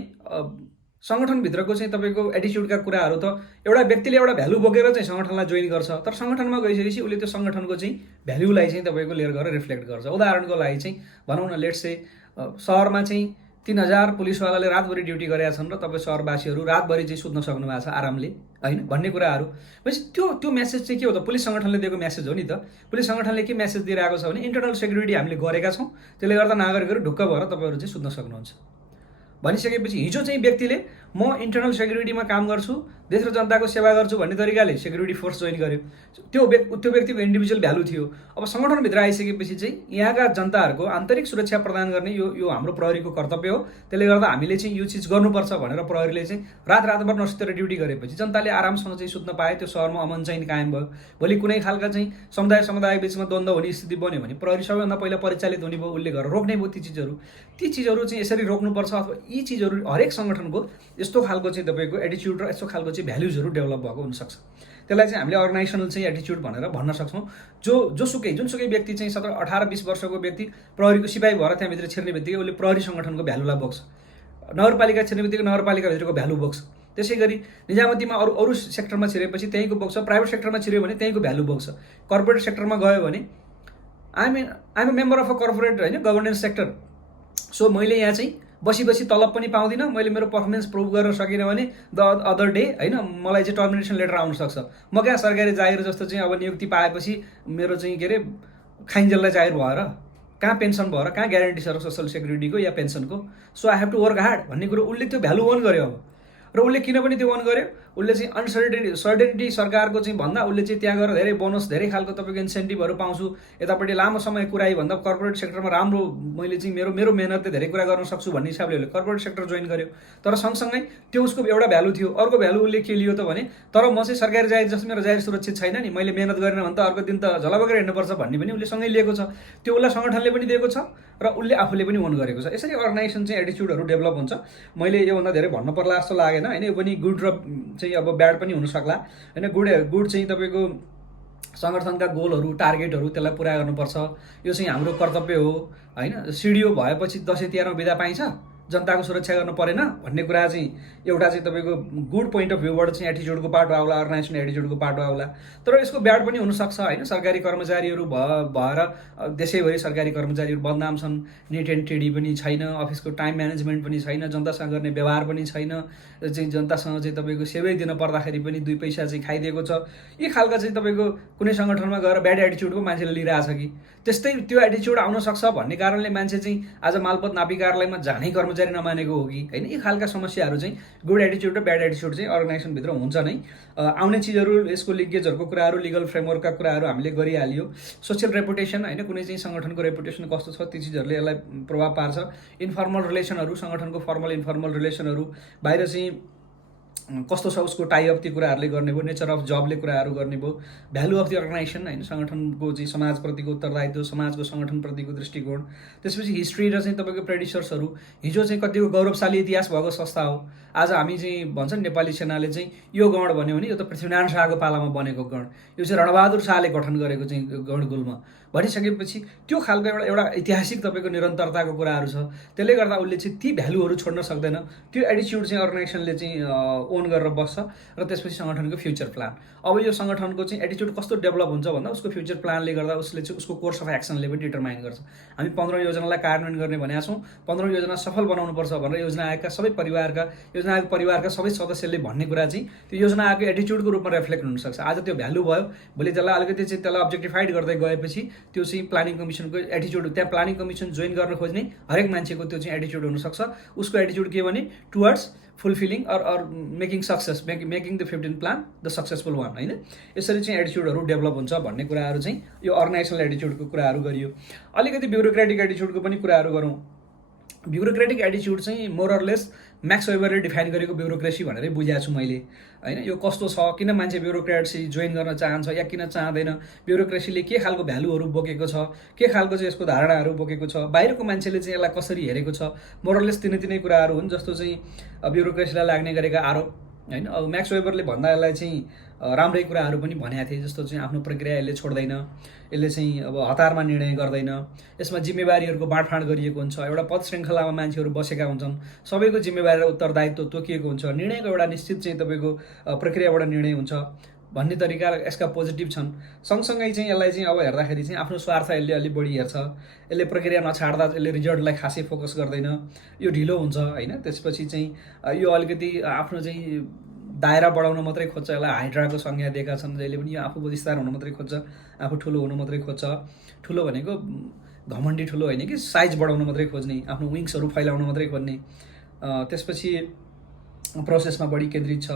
सङ्गठनभित्रको चाहिँ तपाईँको एटिट्युडका कुराहरू त एउटा व्यक्तिले एउटा भ्यालु बोकेर चाहिँ सङ्गठनलाई जोइन गर्छ, तर सङ्गठनमा गइसकेपछि उसले त्यो सङ्गठनको चाहिँ भ्यालुलाई चाहिँ तपाईँको लिएर गएर रिफ्लेक्ट गर्छ. उदाहरणको लागि चाहिँ भनौँ न, लेट्स से सहरमा चाहिँ 3000 पुलिसवालाले रातभरि ड्युटी गरेका छन् र तपाईँ सहरवासीहरू रातभरि चाहिँ सुत्न सक्नु भएको छ आरामले होइन भन्ने कुराहरू. भनेपछि त्यो मेसेज चाहिँ के हो त? पुलिस सङ्गठनले दिएको मेसेज हो नि त. पुलिस सङ्गठनले के मेसेज दिइरहेको छ भने इन्टरनल सेक्युरिटी हामीले गरेका छौँ, त्यसले गर्दा नागरिकहरू ढुक्क भएर तपाईँहरू चाहिँ सुत्न सक्नुहुन्छ भनिसकेपछि हिजो चाहिँ व्यक्तिले म इन्टरनल सेक्युरिटीमा काम गर्छु, देश र जनताको सेवा गर्छु भन्ने तरिकाले सेक्युरिटी फोर्स जोइन गर्यो. त्यो व्यक्तिको इन्डिभिजुअल भ्यालु थियो. अब सङ्गठनभित्र आइसकेपछि चाहिँ यहाँका जनताहरूको आन्तरिक सुरक्षा प्रदान गर्ने यो हाम्रो प्रहरीको कर्तव्य हो. त्यसले गर्दा हामीले चाहिँ यो चिज गर्नुपर्छ भनेर प्रहरीले चाहिँ रातभर नसुतेर ड्युटी गरेपछि जनताले आरामसँग चाहिँ सुत्न पाए. त्यो सहरमा अमन चाहिँ कायम भयो. भोलि कुनै खालका चाहिँ समुदाय बिचमा द्वन्द्व हुने स्थिति बन्यो भने प्रहरी सबैभन्दा पहिला परिचालित हुने भयो, उसले गरेर रोक्ने भयो. ती चिजहरू चाहिँ यसरी रोक्नुपर्छ. अथवा यी चिजहरू हरेक सङ्गठनको यस्तो खालको चाहिँ तपाईँको एटिट्युड र यस्तो खालको चाहिँ भ्यालुजहरू डेभलप भएको हुनसक्छ. त्यसलाई चाहिँ हामीले अर्गनाइजेसनल चाहिँ एटिट्युड भनेर भन्न सक्छौँ. जुनसुकै व्यक्ति चाहिँ 17-18-20 वर्षको व्यक्ति प्रहरीको सिपाही भएर त्यहाँभित्र छिर्ने बित्तिकै उसले प्रहरी सङ्गठनको भ्यालुलाई बोक्छ. नगरपालिका छिर्ने बित्तिकै नगरपालिकाभित्रको भ्यालु बोक्छ. त्यसै गरी निजामतीमा अरू सेक्टरमा छिरेपछि त्यहीँको बोक्छ. प्राइभेट सेक्टरमा छिर्यो भने त्यहीँको भ्यालु बोक्छ. कर्पोरेट सेक्टरमा गयो भने I'm A member of a corporate होइन गभर्नेन्स सेक्टर, सो मैले यहाँ चाहिँ बसी तलब पनि पाउँदिनँ, मैले मेरो पर्फर्मेन्स प्रुभ गर्न सकिनँ भने द अदर डे होइन मलाई चाहिँ टर्मिनेसन लेटर आउन सक्छ। म कहाँ सरकारी जागिर जस्तो चाहिँ अब नियुक्ति पाएपछि मेरो चाहिँ के अरे खाइन्जेललाई जागिर भएर, कहाँ पेन्सन भएर, कहाँ ग्यारेन्टी छ र सोसल सेक्युरिटीको या पेन्सनको। So I have to work hard भन्ने कुरो उसले त्यो भ्यालु ओन गर्यो। अब र उसले किन पनि त्यो ओन गर्यो, उसले चाहिँ सर्टेनिटी सरकारको चाहिँ भन्दा उसले चाहिँ त्यहाँ गएर धेरै बोनस, धेरै खालको तपाईँको इन्सेन्टिभहरू पाउँछु, यतापट्टि लामो समय कुराई भन्दा कर्पोरेट सेक्टरमा राम्रो मैले चाहिँ मेरो मेहनतले धेरै कुरा गर्न सक्छु भन्ने हिसाबले उसले कर्पोरेट सेक्टर जोइन गर्यो। तर सँगसँगै त्यो उसको एउटा भ्यालु थियो। अर्को भ्यालु उसले के लियो त भने तर म चाहिँ सरकारी जागिर जस्तो मेरो जागिर सुरक्षित छैन नि, मैले मेहनत गरेन भने त अर्को दिन त झलबगेर हिँड्नुपर्छ भन्ने पनि उसले सँगै लिएको छ। त्यो उसलाई सङ्गठनले पनि दिएको छ र उसले आफूले पनि ओन गरेको छ। यसरी अर्गनाइजेसन चाहिँ एटिच्युडहरू डेभलप हुन्छ। मैले योभन्दा धेरै भन्नु पर्ला जस्तो लागेन होइन। यो पनि गुड र चाहिँ अब ब्याड पनि हुनसक्ला होइन। गुड चाहिँ तपाईँको सङ्गठनका गोलहरू, टार्गेटहरू त्यसलाई पुरा गर्नुपर्छ, यो चाहिँ हाम्रो कर्तव्य हो होइन। सिडिओ भएपछि दसैँ तिहारमा बिदा पाइन्छ, जनताको सुरक्षा गर्नु परेन भन्ने कुरा चाहिँ एउटा चाहिँ तपाईँको गुड पोइन्ट अफ भ्यूबाट चाहिँ एटिच्युडको पार्ट आउला, अर्गनाइजेसन एटिच्युडको पार्ट आउला। तर यसको ब्याड पनि हुनसक्छ होइन। सरकारी कर्मचारीहरू भएर देशैभरि सरकारी कर्मचारीहरू बदनाम छन्, निट एन्ड टेडी पनि छैन, अफिसको टाइम म्यानेजमेन्ट पनि छैन, जनतासँग गर्ने व्यवहार पनि छैन, चाहिँ जनतासँग चाहिँ तपाईँको सेवै दिन पर्दाखेरि पनि 2 पैसा चाहिँ खाइदिएको छ। यी खालका चाहिँ तपाईँको कुनै सङ्गठनमा गएर ब्याड एटिच्युडको मान्छेले लिइरहेछ कि त्यस्तै त्यो एटिच्युड आउन सक्छ भन्ने कारणले मान्छे चाहिँ आज मालपोत नापी कार्यालयमा जानै कर्मचारी नमानेको हो कि होइन। यी खालका समस्याहरू चाहिँ गुड एटिच्युड र ब्याड एटिच्युड चाहिँ अर्गनाइजेसनभित्र हुन्छ नै। आउने चिजहरू, यसको लिङ्केजहरूको कुराहरू, लिगल फ्रेमवर्कका कुराहरू हामीले गरिहालियो। सोसियल रेपुटेसन होइन, कुनै चाहिँ सङ्गठनको रेपुटेसन कस्तो छ ती चिजहरूले यसलाई प्रभाव पार्छ। इन्फर्मल रिलेसनहरू, सङ्गठनको फर्मल इन्फर्मल रिलेसनहरू, बाहिर चाहिँ कस्तो छ उसको टाइअप, ती कुराहरूले गर्ने भयो। नेचर अफ जबले कुराहरू गर्ने भयो। भ्यालु अफ द अर्गनाइजेसन होइन, सङ्गठनको चाहिँ समाजप्रतिको उत्तरदायित्व, समाजको सङ्गठनप्रतिको दृष्टिकोण। त्यसपछि हिस्ट्री र चाहिँ तपाईँको प्रेडिसर्सहरू। हिजो चाहिँ कतिको गौरवशाली इतिहास भएको संस्था हो, आज हामी चाहिँ भन्छ नेपाली सेनाले चाहिँ यो गण भन्यो भने यो त पृथ्वीनारायण शाहको पालामा बनेको गण, यो चाहिँ रणबहादुर शाहले गठन गरेको चाहिँ गणगुल्म भनिसकेपछि त्यो खालको एउटा ऐतिहासिक तपाईँको निरन्तरताको कुराहरू छ। त्यसले गर्दा उसले चाहिँ ती भ्यालुहरू छोड्न सक्दैन। त्यो एटिच्युड चाहिँ अर्गनाइजेसनले चाहिँ ओन गरेर बस्छ। र त्यसपछि सङ्गठनको फ्युचर प्लान। अब यो सङ्गठनको चाहिँ एटिच्युड कस्तो डेभलप हुन्छ भन्दा उसको फ्युचर प्लानले गर्दा उसले चाहिँ उसको कोर्स अफ एक्सनले पनि डिटरमाइन गर्छ। हामी 15 योजनालाई कार्यान्वयन गर्ने भनेका छौँ, 15 योजना सफल बनाउनुपर्छ भनेर योजना आयोगका सबै सदस्यले भन्ने कुरा चाहिँ त्यो योजना आयोगको एटिच्युडको रूपमा रिफ्लेक्ट हुनसक्छ। आज त्यो भ्यालु भयो, भोलि त्यसलाई अलिकति चाहिँ त्यसलाई अब्जेक्टिफाइड गर्दै गएपछि त्यो चाहिँ प्लानिङ कमिसनको एटिच्युड, त्यहाँ प्लानिङ कमिसन जोइन गर्न खोज्ने हरेक मान्छेको त्यो चाहिँ एटिच्युड हुनसक्छ। उसको एटिच्युड के भने towards fulfilling or making success, making the 15 plan the successful one होइन। यसरी चाहिँ एटिच्युडहरू डेभलप हुन्छ भन्ने कुराहरू चाहिँ यो अर्गनाइजेसनल एटिच्युडको कुराहरू गरियो। अलिकति ब्युरोक्रेटिक एटिच्युडको पनि कुराहरू गरौँ। ब्युरोक्रेटिक एटिच्युड चाहिँ मोरलेस म्याक्स वेबरले डिफाइन गरेको ब्युरोक्रेसी भनेरै बुझाएको छु मैले होइन। यो कस्तो छ, किन मान्छे ब्युरोक्रेसी जोइन गर्न चाहन्छ या किन चाहँदैन, ब्युरोक्रेसीले के खालको भ्यालुहरू बोकेको छ, के खालको चाहिँ यसको धारणाहरू बोकेको छ, बाहिरको मान्छेले चाहिँ यसलाई कसरी हेरेको छ, मोरलेस तिनै कुराहरू हुन्। जस्तो चाहिँ ब्युरोक्रेसीलाई लाग्ने गरेका आरोप होइन। अब म्याक्स वेबरले भन्दा यसलाई चाहिँ राम्रै कुराहरू पनि भनेका थिए। जस्तो चाहिँ आफ्नो प्रक्रिया यसले छोड्दैन, यसले चाहिँ अब हतारमा निर्णय गर्दैन, यसमा जिम्मेवारीहरूको बाँडफाँड गरिएको हुन्छ, एउटा पद श्रृङ्खलामा मान्छेहरू बसेका हुन्छन्, सबैको जिम्मेवारी र उत्तरदायित्व तोकिएको हुन्छ, निर्णयको एउटा निश्चित चाहिँ तपाईँको प्रक्रियाबाट निर्णय हुन्छ भन्ने तरिका यसका पोजिटिभ छन्। सँगसँगै चाहिँ यसलाई चाहिँ अब हेर्दाखेरि चाहिँ आफ्नो स्वार्थ यसले अलिक बढी हेर्छ। यसले प्रक्रिया नछाड्दा यसले रिजल्टलाई खासै फोकस गर्दैन, यो ढिलो हुन्छ होइन। त्यसपछि चाहिँ यो अलिकति आफ्नो चाहिँ दायरा बढाउन मात्रै खोज्छ। यसलाई हाइड्राको संज्ञा दिएका छन्, जहिले पनि यो आफू विस्तार हुन मात्रै खोज्छ, आफू ठुलो हुन मात्रै खोज्छ। ठुलो भनेको घमण्डी ठुलो होइन कि, साइज बढाउन मात्रै खोज्ने, आफ्नो विङ्सहरू फैलाउन मात्रै खोज्ने। त्यसपछि प्रोसेसमा बढी केन्द्रित छ।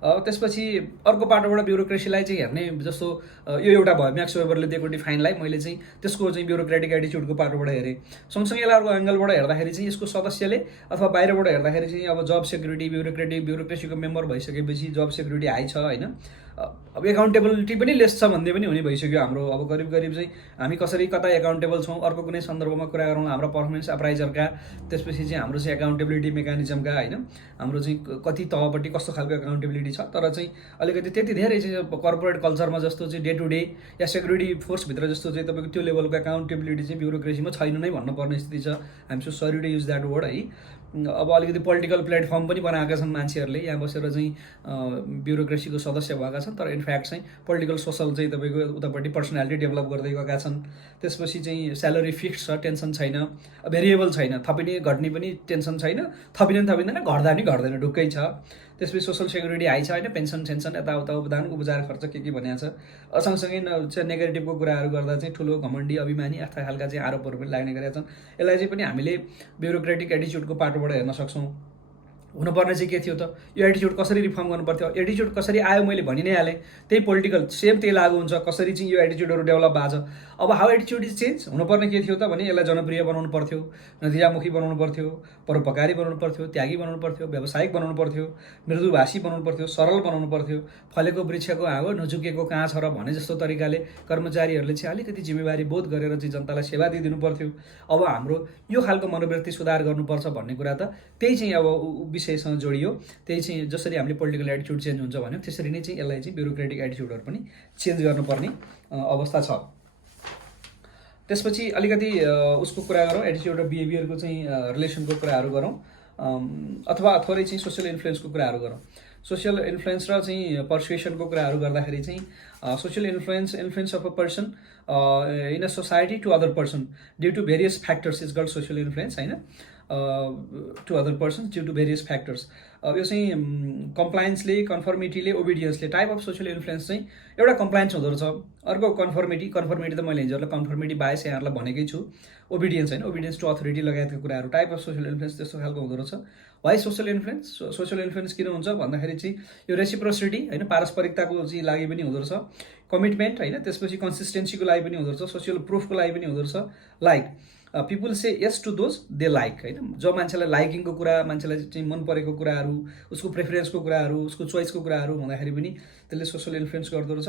त्यसपछि अर्को पाटोबाट ब्युरोक्रेसीलाई चाहिँ हेर्ने जस्तो यो एउटा भयो म्याक्स वेबरले दिएको डिफाइनलाई मैले चाहिँ त्यसको चाहिँ ब्युरोक्रेटिक एटिच्युडको पाटोबाट हेरेँ। सँगसँगै यसलाई अर्को एङ्गलबाट हेर्दाखेरि चाहिँ यसको सदस्यले अथवा बाहिरबाट हेर्दाखेरि चाहिँ अब जब सेक्युरिटी, ब्युरोक्रेसीको मेम्बर भइसकेपछि जब सेक्युरिटी हाई छ होइन। अब एकाउन्टेबिलिटी पनि लेस छ भन्ने पनि हुने भइसक्यो हाम्रो। अब करिब चाहिँ हामी कसरी कता एकाउन्टेबल छौँ, अर्को कुनै सन्दर्भमा कुरा गरौँ हाम्रो पर्फर्मेन्स अप्राइजरका, त्यसपछि चाहिँ हाम्रो चाहिँ एकाउन्टेबिलिटी मेकानिजमका होइन, हाम्रो चाहिँ कति तहपट्टि कस्तो खालको एकाउन्टेबिलिटी छ। तर चाहिँ अलिकति त्यति धेरै चाहिँ कर्पोरेट कल्चरमा जस्तो चाहिँ डे टु डे या सेक्युरिटी फोर्सभित्र जस्तो चाहिँ तपाईँको त्यो लेभलको एकाउन्टेबिलिटी चाहिँ ब्युरोक्रेसीमा छैन नै भन्नुपर्ने स्थिति छ। I'm so sorry to use that word है। अब अलिकति पोलिटिकल प्लेटफर्म पनि बनाएका छन् मान्छेहरूले, यहाँ बसेर चाहिँ ब्युरोक्रेसीको सदस्य भएका छन्, तर इनफ्याक्ट चाहिँ पोलिटिकल सोसल चाहिँ तपाईँको उतापट्टि पर्सनालिटी डेभलप गर्दै गएका छन्। त्यसपछि चाहिँ स्यालेरी फिक्स छ, टेन्सन छैन, भेरिएबल छैन, थपिने घट्ने पनि टेन्सन छैन, थपिने पनि थपिँदैन, घट्दा पनि घट्दैन, ढुक्कै छ। त्यसपछि सोसल सेक्युरिटी हाई छ होइन, पेन्सन सेन्सन यताउता उपदान उपचार खर्च के भनेको छ। सँगसँगै चाहिँ नेगेटिभको कुराहरू गर्दा चाहिँ ठुलो घमण्डी अभिमानी यस्ता खालका चाहिँ आरोपहरू पनि लाग्ने गरेका छन्। यसलाई चाहिँ पनि हामीले ब्युरोक्रेटिक एटिच्युडको पाटोबाट हेर्न सक्छौँ। हुनुपर्ने चाहिँ के थियो त, यो एटिच्युड कसरी रिफर्म गर्नुपर्थ्यो, एटिच्युड कसरी आयो मैले भनि नै हालेँ, त्यही पोलिटिकल सेम त्यही लागु हुन्छ, कसरी चाहिँ यो एटिच्युडहरू डेभलप भएको छ। अब हाउ एटिच्युड इज चेन्ज हुनुपर्ने के थियो त भने यसलाई जनप्रिय बनाउनु पर्थ्यो, नतिजामुखी बनाउनु पर्थ्यो, परोपकारी बनाउनु पर्थ्यो, त्यागी बनाउनु पर्थ्यो, व्यावसायिक बनाउनु पर्थ्यो, मृदुभाषी बनाउनु पर्थ्यो, सरल बनाउनु पर्थ्यो, फलेको वृक्षको हाँगो नझुकेको कहाँ छ र भने जस्तो तरिकाले कर्मचारीहरूले चाहिँ अलिकति जिम्मेवारी बोध गरेर चाहिँ जनतालाई सेवा दिइदिनु पर्थ्यो। अब हाम्रो यो खालको मनोवृत्ति सुधार गर्नुपर्छ भन्ने कुरा त त्यही चाहिँ अब विषयसँग जोडियो। त्यही चाहिँ जसरी हामीले पोलिटिकल एटिच्युड चेन्ज हुन्छ भन्यो त्यसरी नै चाहिँ यसलाई चाहिँ ब्युरोक्रेटिक एटिच्युडहरू पनि चेन्ज गर्नुपर्ने अवस्था छ। त्यसपछि अलिकति उसको कुरा गरौँ, एटिच्युड र बिहेभियरको चाहिँ रिलेसनको कुराहरू गरौँ, अथवा थोरै चाहिँ सोसियल इन्फ्लुएन्सको कुराहरू गरौँ। सोसियल इन्फ्लुएन्स र चाहिँ पर्सुएसनको कुराहरू गर्दाखेरि चाहिँ social influence of a person in a society to other person due to various factors is called social influence होइन, to other persons due to various factors. यो चाहिँ कम्प्लायन्सले, कन्फर्मिटीले, ओबिडियन्सले टाइप अफ सोसियल इन्फ्लुएन्स चाहिँ एउटा कम्प्लायन्स हुँदो रहेछ, अर्को कन्फर्मिटी त मैले हिजोलाई कन्फर्मिटी बायस यहाँहरूलाई भनेकै छु, ओबिडियन्स होइन, ओबिडियन्स टु अथोरिटी लगायतका कुराहरू टाइप अफ सोसियल इन्फ्लुएन्स त्यस्तो खालको हुँदो रहेछ। Why social influence, social influence किन हुन्छ भन्दाखेरि चाहिँ यो रेसिप्रोसिटी होइन, पारस्परिकताको चाहिँ लागि पनि हुँदो रहेछ, कमिटमेन्ट होइन, त्यसपछि कन्सिस्टेन्सीको लागि पनि हुँदो रहेछ, सोसियल प्रुफको लागि पनि हुँदो रहेछ। Like people say yes to those they like होइन, जो मान्छेलाई लाइकिङको कुरा, मान्छेलाई चाहिँ मन परेको कुराहरू, उसको प्रेफरेन्सको कुराहरू, उसको चोइसको कुराहरू हुँदाखेरि पनि त्यसले सोसियल इन्फ्लुएन्स गर्दो रहेछ।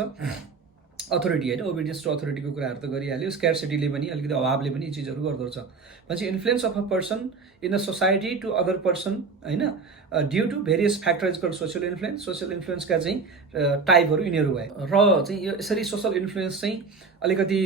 अथोरिटी होइन, ओबिडियन्स टु अथोरिटीको कुराहरू त गरिहाल्यो, स्क्यार्सिटीले पनि अलिकति अभावले पनि यी चिजहरू गर्दो रहेछ। भनेपछि influence of a person in a society to other person होइन, due to various factors called social influence. Social इन्फ्लुएन्सका चाहिँ टाइपहरू यिनीहरू भए र चाहिँ यो यसरी सोसल इन्फ्लुएन्स चाहिँ अलिकति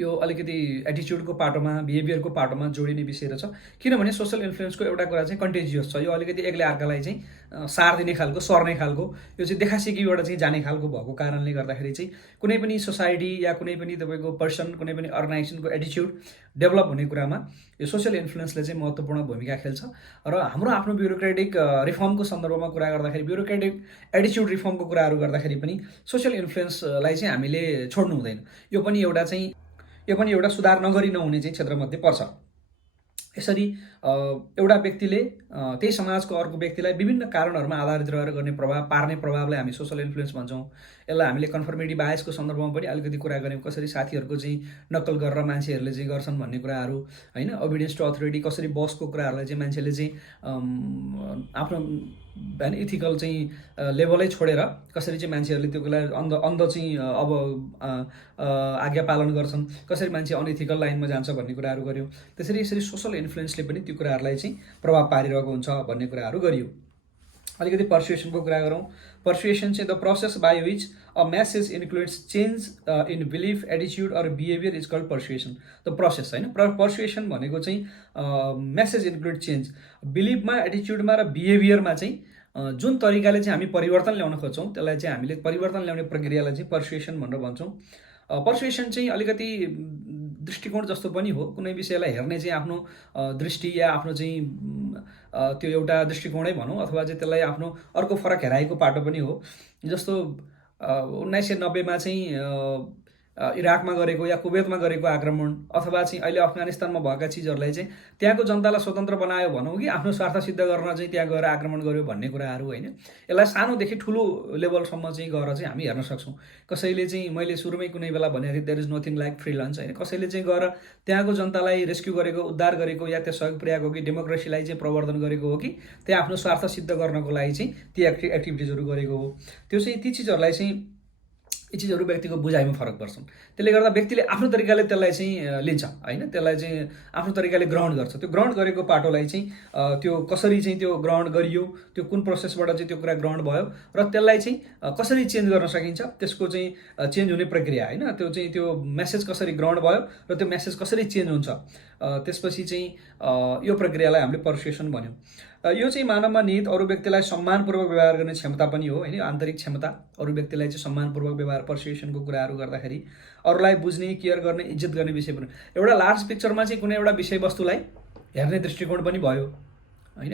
यो अलिकति एटिच्युडको पाटोमा, बिहेभियरको पाटोमा जोडिने विषय रहेछ। किनभने सोसल इन्फ्लुएन्सको एउटा कुरा चाहिँ कन्टेजियस छ, यो अलिकति एकले अर्कालाई चाहिँ सार दिने खालको, सर्ने खालको, यो चाहिँ देखासेकीबाट चाहिँ जाने खालको भएको कारणले गर्दाखेरि चाहिँ कुनै पनि सोसाइटी या कुनै पनि तपाईँको पर्सन, कुनै पनि अर्गनाइजेसनको एटिच्युड डेभलप हुने कुरामा यो सोसियल इन्फ्लुएन्सले चाहिँ महत्त्वपूर्ण भूमिका खेल्छ। र हाम्रो आफ्नो ब्युरोक्रेटिक रिफर्मको सन्दर्भमा कुरा गर्दाखेरि, ब्युरोक्रेटिक एटिच्युड रिफर्मको कुराहरू गर्दाखेरि पनि सोसियल इन्फ्लुएन्सलाई चाहिँ हामीले छोड्नु हुँदैन। यो पनि एउटा सुधार नगरी नहुने चाहिँ क्षेत्रमध्ये पर्छ। यसरी एउटा व्यक्तिले त्यही समाजको अर्को व्यक्तिलाई विभिन्न कारणहरूमा आधारित रहेर गर्ने पार्ने प्रभावलाई हामी सोसल इन्फ्लुएन्स भन्छौँ। यसलाई हामीले कन्फर्मिटी बायसको सन्दर्भमा पनि अलिकति कुरा गऱ्यौँ, कसरी साथीहरूको चाहिँ नक्कल गरेर मान्छेहरूले चाहिँ गर्छन् भन्ने कुराहरू होइन, ओबिडियन्स टु अथोरिटी, कसरी बसको कुराहरूलाई चाहिँ मान्छेले चाहिँ आफ्नो होइन इथिकल चाहिँ लेभलै छोडेर कसरी चाहिँ मान्छेहरूले त्यो कुरालाई अन्ध चाहिँ अब आज्ञा पालन गर्छन्, कसरी मान्छे अनइथिकल लाइनमा जान्छ भन्ने कुराहरू गऱ्यौँ। त्यसरी यसरी सोसल इन्फ्लुएन्सले पनि त्यो कुराहरूलाई चाहिँ प्रभाव पारिरहेको हुन्छ भन्ने कुराहरू गरियो। अलिकति पर्सुएसनको कुरा गरौँ। पर्सुएसन चाहिँ the process by which a message includes change in belief, एटिच्युड or behaviour is called persuasion. The process होइन, पर्सुएसन भनेको चाहिँ मेसेज इन्क्लुड चेन्ज, बिलिफमा, एटिच्युडमा र बिहेभियरमा चाहिँ जुन तरिकाले चाहिँ हामी परिवर्तन ल्याउन खोज्छौँ त्यसलाई चाहिँ हामीले परिवर्तन ल्याउने प्रक्रियालाई चाहिँ पर्सुएसन भनेर भन्छौँ। पर्सुएसन चाहिँ अलिकति दृष्टिकोण जस्तो पनि हो, कुनै विषयलाई हेर्ने चाहिँ आफ्नो दृष्टि या आफ्नो चाहिँ त्यो एउटा दृष्टिकोणै भनौँ, अथवा चाहिँ त्यसलाई आफ्नो अर्को फरक हेराइको पाटो पनि हो। जस्तो 1990मा चाहिँ इराकमा गरेको या कुवेतमा गरेको आक्रमण, अथवा चाहिँ अहिले अफगानिस्तानमा भएका चिजहरूलाई चाहिँ त्यहाँको जनतालाई स्वतन्त्र बनायो भनौँ कि आफ्नो स्वार्थ सिद्ध गर्न चाहिँ त्यहाँ गएर आक्रमण गर्यो भन्ने कुराहरू होइन। यसलाई सानोदेखि ठुलो लेभलसम्म चाहिँ गएर चाहिँ हामी हेर्न सक्छौँ। कसैले चाहिँ मैले सुरुमै कुनै बेला भनेको थिएँ, there is nothing like free lunch होइन, कसैले चाहिँ गएर त्यहाँको जनतालाई रेस्क्यु गरेको, उद्धार गरेको, या त्यो सहयोग पुर्याएको कि डेमोक्रेसीलाई चाहिँ प्रवर्धन गरेको हो कि त्यहाँ आफ्नो स्वार्थ सिद्ध गर्नको लागि चाहिँ ती एक्टिभिटिजहरू गरेको हो। त्यो चाहिँ ती चिजहरूलाई चाहिँ यी चिजहरू व्यक्तिको बुझाइमा फरक पर्छन्। त्यसले गर्दा व्यक्तिले आफ्नो तरिकाले त्यसलाई चाहिँ लिन्छ होइन, त्यसलाई चाहिँ आफ्नो तरिकाले ग्रहण गर्छ। त्यो ग्रहण गरेको पाटोलाई चाहिँ त्यो कसरी चाहिँ त्यो ग्रहण गरियो, त्यो कुन प्रोसेसबाट चाहिँ त्यो कुरा ग्रहण भयो र त्यसलाई चाहिँ कसरी चेन्ज गर्न सकिन्छ, त्यसको चाहिँ चेन्ज हुने प्रक्रिया होइन, त्यो चाहिँ त्यो मेसेज कसरी ग्रहण भयो र त्यो मेसेज कसरी चेन्ज हुन्छ, त्यसपछि चाहिँ यो प्रक्रियालाई हामीले पर्सुएसन भन्यौँ। यो चाहिँ मानवमा निहित अरू व्यक्तिलाई सम्मानपूर्वक व्यवहार गर्ने क्षमता पनि हो होइन, आन्तरिक क्षमता। अरू व्यक्तिलाई चाहिँ सम्मानपूर्वक व्यवहार, पर्सुएसनको कुराहरू गर्दाखेरि अरूलाई बुझ्ने, केयर गर्ने, इज्जत गर्ने विषय पनि। एउटा लार्ज पिक्चरमा चाहिँ कुनै एउटा विषयवस्तुलाई हेर्ने दृष्टिकोण पनि भयो होइन।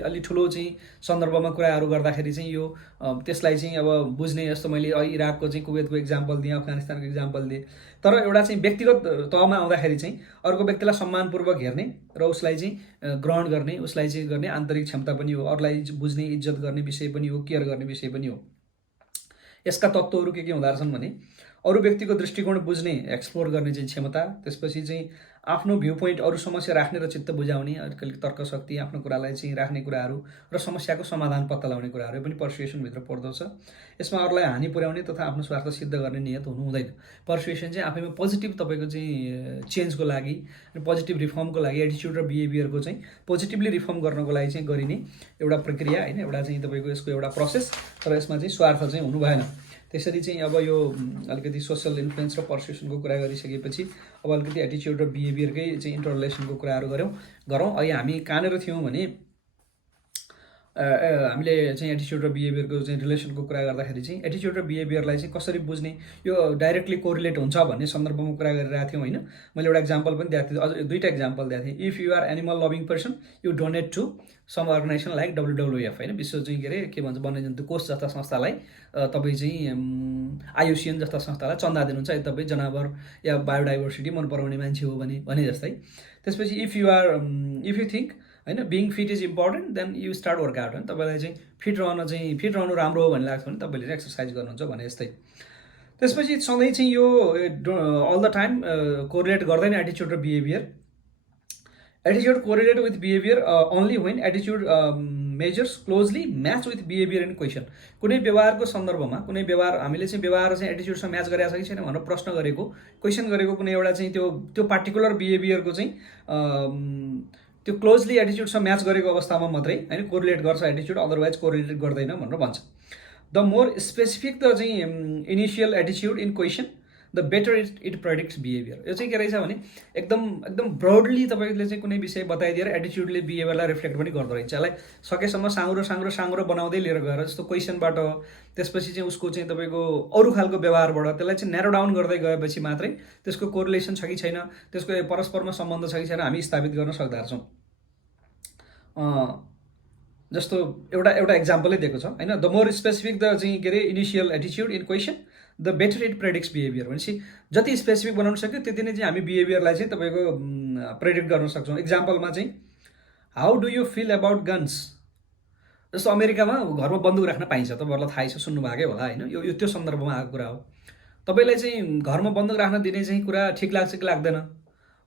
अलि ठुलो चाहिँ सन्दर्भमा कुराहरू गर्दाखेरि चाहिँ यो त्यसलाई चाहिँ अब बुझ्ने, जस्तो मैले इराकको चाहिँ कुवेतको इक्जाम्पल दिएँ, अफगानिस्तानको इक्जाम्पल दिएँ। तर एउटा चाहिँ व्यक्तिगत तहमा आउँदाखेरि चाहिँ अर्को व्यक्तिलाई सम्मानपूर्वक हेर्ने र उसलाई चाहिँ ग्रहण गर्ने, उसलाई चाहिँ गर्ने आन्तरिक क्षमता पनि हो। अरूलाई बुझ्ने, इज्जत गर्ने विषय पनि हो, केयर गर्ने विषय पनि हो। यसका तत्त्वहरू के हुँदो रहेछन् भने अरू व्यक्तिको दृष्टिकोण बुझ्ने, एक्सप्लोर गर्ने चाहिँ क्षमता, त्यसपछि चाहिँ आफ्नो भ्यू पोइन्ट, अरू समस्या राख्ने र चित्त बुझाउने, अलिकति तर्कशक्ति, आफ्नो कुरालाई चाहिँ राख्ने कुराहरू र समस्याको समाधान पत्ता लगाउने कुराहरू पनि पर्सुएसनभित्र पर्दो छ। यसमा अरूलाई हानि पुर्याउने तथा आफ्नो स्वार्थ सिद्ध गर्ने नियत हुनु हुँदैन। पर्सुएसन चाहिँ आफैमा पोजिटिभ तपाईँको चाहिँ चेन्जको लागि, पोजिटिभ रिफर्मको लागि, एटिच्युड र बिहेभियरको चाहिँ पोजिटिभली रिफर्म गर्नको लागि चाहिँ गरिने एउटा प्रक्रिया होइन, एउटा चाहिँ तपाईँको यसको एउटा प्रोसेस। तर यसमा चाहिँ स्वार्थ चाहिँ हुनु भएन। त्यसरी चाहिँ अब यो अलिकति सोसल इन्फ्लुएन्स र पर्सुएसनको कुरा गरिसकेपछि अब अलिकति एटिच्युड र बिहेभियरकै चाहिँ इन्टररिलेसनको कुराहरू गरौँ। अहिले हामी कहाँनिर थियौँ भने हामीले चाहिँ एटिच्युड र बिहेभियरको चाहिँ रिलेसनको कुरा गर्दाखेरि चाहिँ एटिच्युड र बिहेभियरलाई चाहिँ कसरी बुझ्ने, यो डाइरेक्टली कोरिलेट हुन्छ भन्ने सन्दर्भमा कुरा गरिरहेको थियौँ होइन। मैले एउटा इक्जाम्पल पनि दिएको थिएँ, अझ दुईवटा इक्जाम्पल दिएको थिएँ। If you are animal loving person you donate to some organization like WWF होइन, विश्व चाहिँ के भन्छ वन्यजन्तु कोष जस्ता संस्थालाई तपाईँ चाहिँ IUCN जस्ता संस्थालाई चन्दा दिनुहुन्छ यदि तपाईँ जनावर या बायोडाइभर्सिटी मन पराउने मान्छे हो भने जस्तै। त्यसपछि इफ यु थिङ्क होइन being fit is important then you start workout होइन, तपाईँलाई चाहिँ फिट रहनु राम्रो हो भन्ने लाग्छ भने तपाईँले चाहिँ एक्सर्साइज गर्नुहुन्छ भने जस्तै। त्यसपछि सधैँ चाहिँ यो अल द टाइम कोरिलेट गर्दैन एटिच्युड र behaviour. एटिच्युड correlate with behaviour only when एटिच्युड measures closely match with behaviour in question. कुनै व्यवहारको सन्दर्भमा कुनै व्यवहार हामीले चाहिँ व्यवहार चाहिँ एटिच्युडसँग म्याच गरेको छ कि छैन भनेर प्रश्न गरेको, क्वेसन गरेको कुनै एउटा चाहिँ त्यो पार्टिकुलर बिहेभियरको चाहिँ त्यो क्लोजली एटिच्युडसँग म्याच गरेको अवस्थामा मात्रै होइन कोरिलेट गर्छ एटिच्युड, अदरवाइज कोरिलेट गर्दैन भनेर भन्छ। द मोर स्पेसिफिक द चाहिँ इनिसियल एटिच्युड in question the better it predicts behaviour. यो चाहिँ के रहेछ भने एकदम ब्रोडली तपाईँले चाहिँ कुनै विषय बताइदिएर एटिच्युडले बिहेभियरलाई रिफ्लेक्ट पनि गर्दो रहेछ। यसलाई सकेसम्म साँग्रो बनाउँदै लिएर गएर, जस्तो क्वेसनबाट त्यसपछि चाहिँ उसको चाहिँ तपाईँको अरू खालको व्यवहारबाट त्यसलाई चाहिँ न्यारो डाउन गर्दै गएपछि मात्रै त्यसको कोरिलेसन छ कि छैन, त्यसको परस्परमा सम्बन्ध छ कि छैन हामी स्थापित गर्न सक्दा छौँ। जस्तो एउटा इक्जाम्पलै दिएको छ होइन, द मोर स्पेसिफिक द चाहिँ इनिसियल एटिच्युड in question the better it predicts behaviour. भनेपछि जति स्पेसिफिक बनाउन सक्यो त्यति नै चाहिँ हामी बिहेभियरलाई चाहिँ तपाईँको प्रेडिक्ट गर्न सक्छौँ। इक्जाम्पलमा चाहिँ how do you feel about guns. जस्तो अमेरिकामा घरमा बन्दुक राख्न पाइन्छ, तपाईँहरूलाई थाहै छ, सुन्नुभएकै होला होइन, यो त्यो सन्दर्भमा आएको कुरा हो। तपाईँलाई चाहिँ घरमा बन्दुक राख्न दिने चाहिँ कुरा ठिक लाग्छ कि लाग्दैन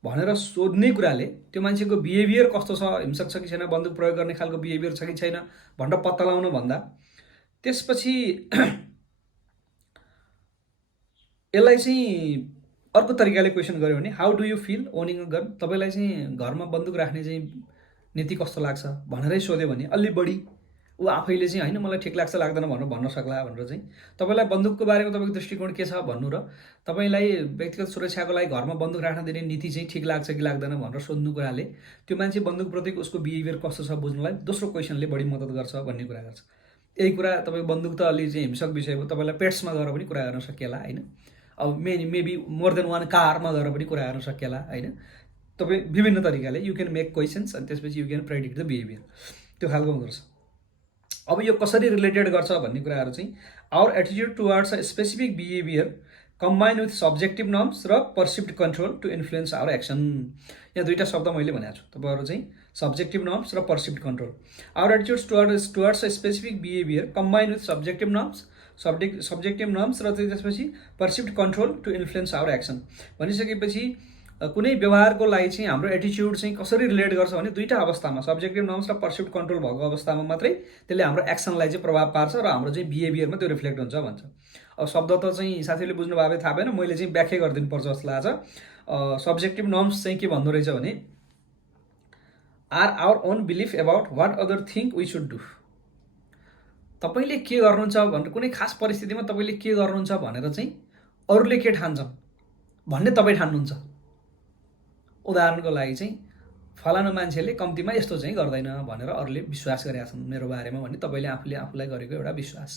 भनेर सोध्ने कुराले त्यो मान्छेको बिहेभियर कस्तो छ, हिंसक छ कि छैन, बन्दुक प्रयोग गर्ने खालको बिहेभियर छ कि छैन भनेर पत्ता लगाउनु भन्दा त्यसपछि यसलाई चाहिँ अर्को तरिकाले क्वेसन गर्यो भने how do you feel owning a gun. तपाईँलाई चाहिँ घरमा बन्दुक राख्ने चाहिँ नीति कस्तो लाग्छ भनेरै सोध्यो भने अलि बढी ऊ आफैले चाहिँ होइन मलाई ठिक लाग्छ लाग्दैन भनेर भन्न सक्ला भनेर चाहिँ तपाईँलाई बन्दुकको बारेमा तपाईँको दृष्टिकोण के छ भन्नु र तपाईँलाई व्यक्तिगत सुरक्षाको लागि घरमा बन्दुक राख्न दिने नीति चाहिँ ठिक लाग्छ कि लाग्दैन भनेर सोध्नु कुराले त्यो मान्छे बन्दुकप्रतिको उसको बिहेभियर कस्तो छ बुझ्नुलाई दोस्रो क्वेसनले बढी मद्दत गर्छ भन्ने कुरा गर्छ। यही कुरा तपाईँको बन्दुक त अलि चाहिँ हिंसक विषय हो, तपाईँलाई पेट्समा गएर पनि कुरा गर्न सकिएला होइन, अब मेबी मोर देन वान कारमा गएर पनि कुरा गर्न सकिएला होइन। तपाईँ विभिन्न तरिकाले यु क्यान मेक क्वेसन्स अनि त्यसपछि you can predict the behaviour, त्यो खालको हुँदो रहेछ। अब यो कसरी रिलेटेड गर्छ भन्ने कुराहरू चाहिँ our attitude towards a specific behaviour combine with subjective norms र perceived control to influence our action. यहाँ दुईवटा शब्द मैले भनेको छु तपाईँहरू चाहिँ सब्जेक्टिभ नर्म्स र perceived control. Our attitudes towards a specific behaviour combine with subjective norms र त्यसपछि perceived control to influence our action भनिसकेपछि कुनै व्यवहारको लागि चाहिँ हाम्रो एटिच्युड चाहिँ कसरी रिलेट गर्छ भने दुईवटा अवस्थामा सब्जेक्टिभ नर्म्स र पर्सिभ्ड कन्ट्रोल भएको अवस्थामा मात्रै त्यसले हाम्रो एक्सनलाई चाहिँ प्रभाव पार्छ र हाम्रो चाहिँ बिहेभियरमा त्यो रिफ्लेक्ट हुन्छ भन्छ। अब शब्द त चाहिँ साथीले बुझ्नु भए थाहा भएन, मैले चाहिँ व्याख्या गरिदिनु पर्छ जस्तो लाग्छ। सब्जेक्टिभ नर्म्स चाहिँ के भन्दो रहेछ भने are our own belief about what other think we should do. तपाईँले के गर्नुहुन्छ भनेर कुनै खास परिस्थितिमा तपाईँले के गर्नुहुन्छ भनेर चाहिँ अरूले के ठान्छन् भन्ने तपाईँ ठान्नुहुन्छ, उदाहरणको लागि चाहिँ फलानु मान्छेले कम्तीमा यस्तो चाहिँ गर्दैन भनेर अरूले विश्वास गरेका छन् मेरो बारेमा भने तपाईँले आफूले आफूलाई गरेको एउटा विश्वास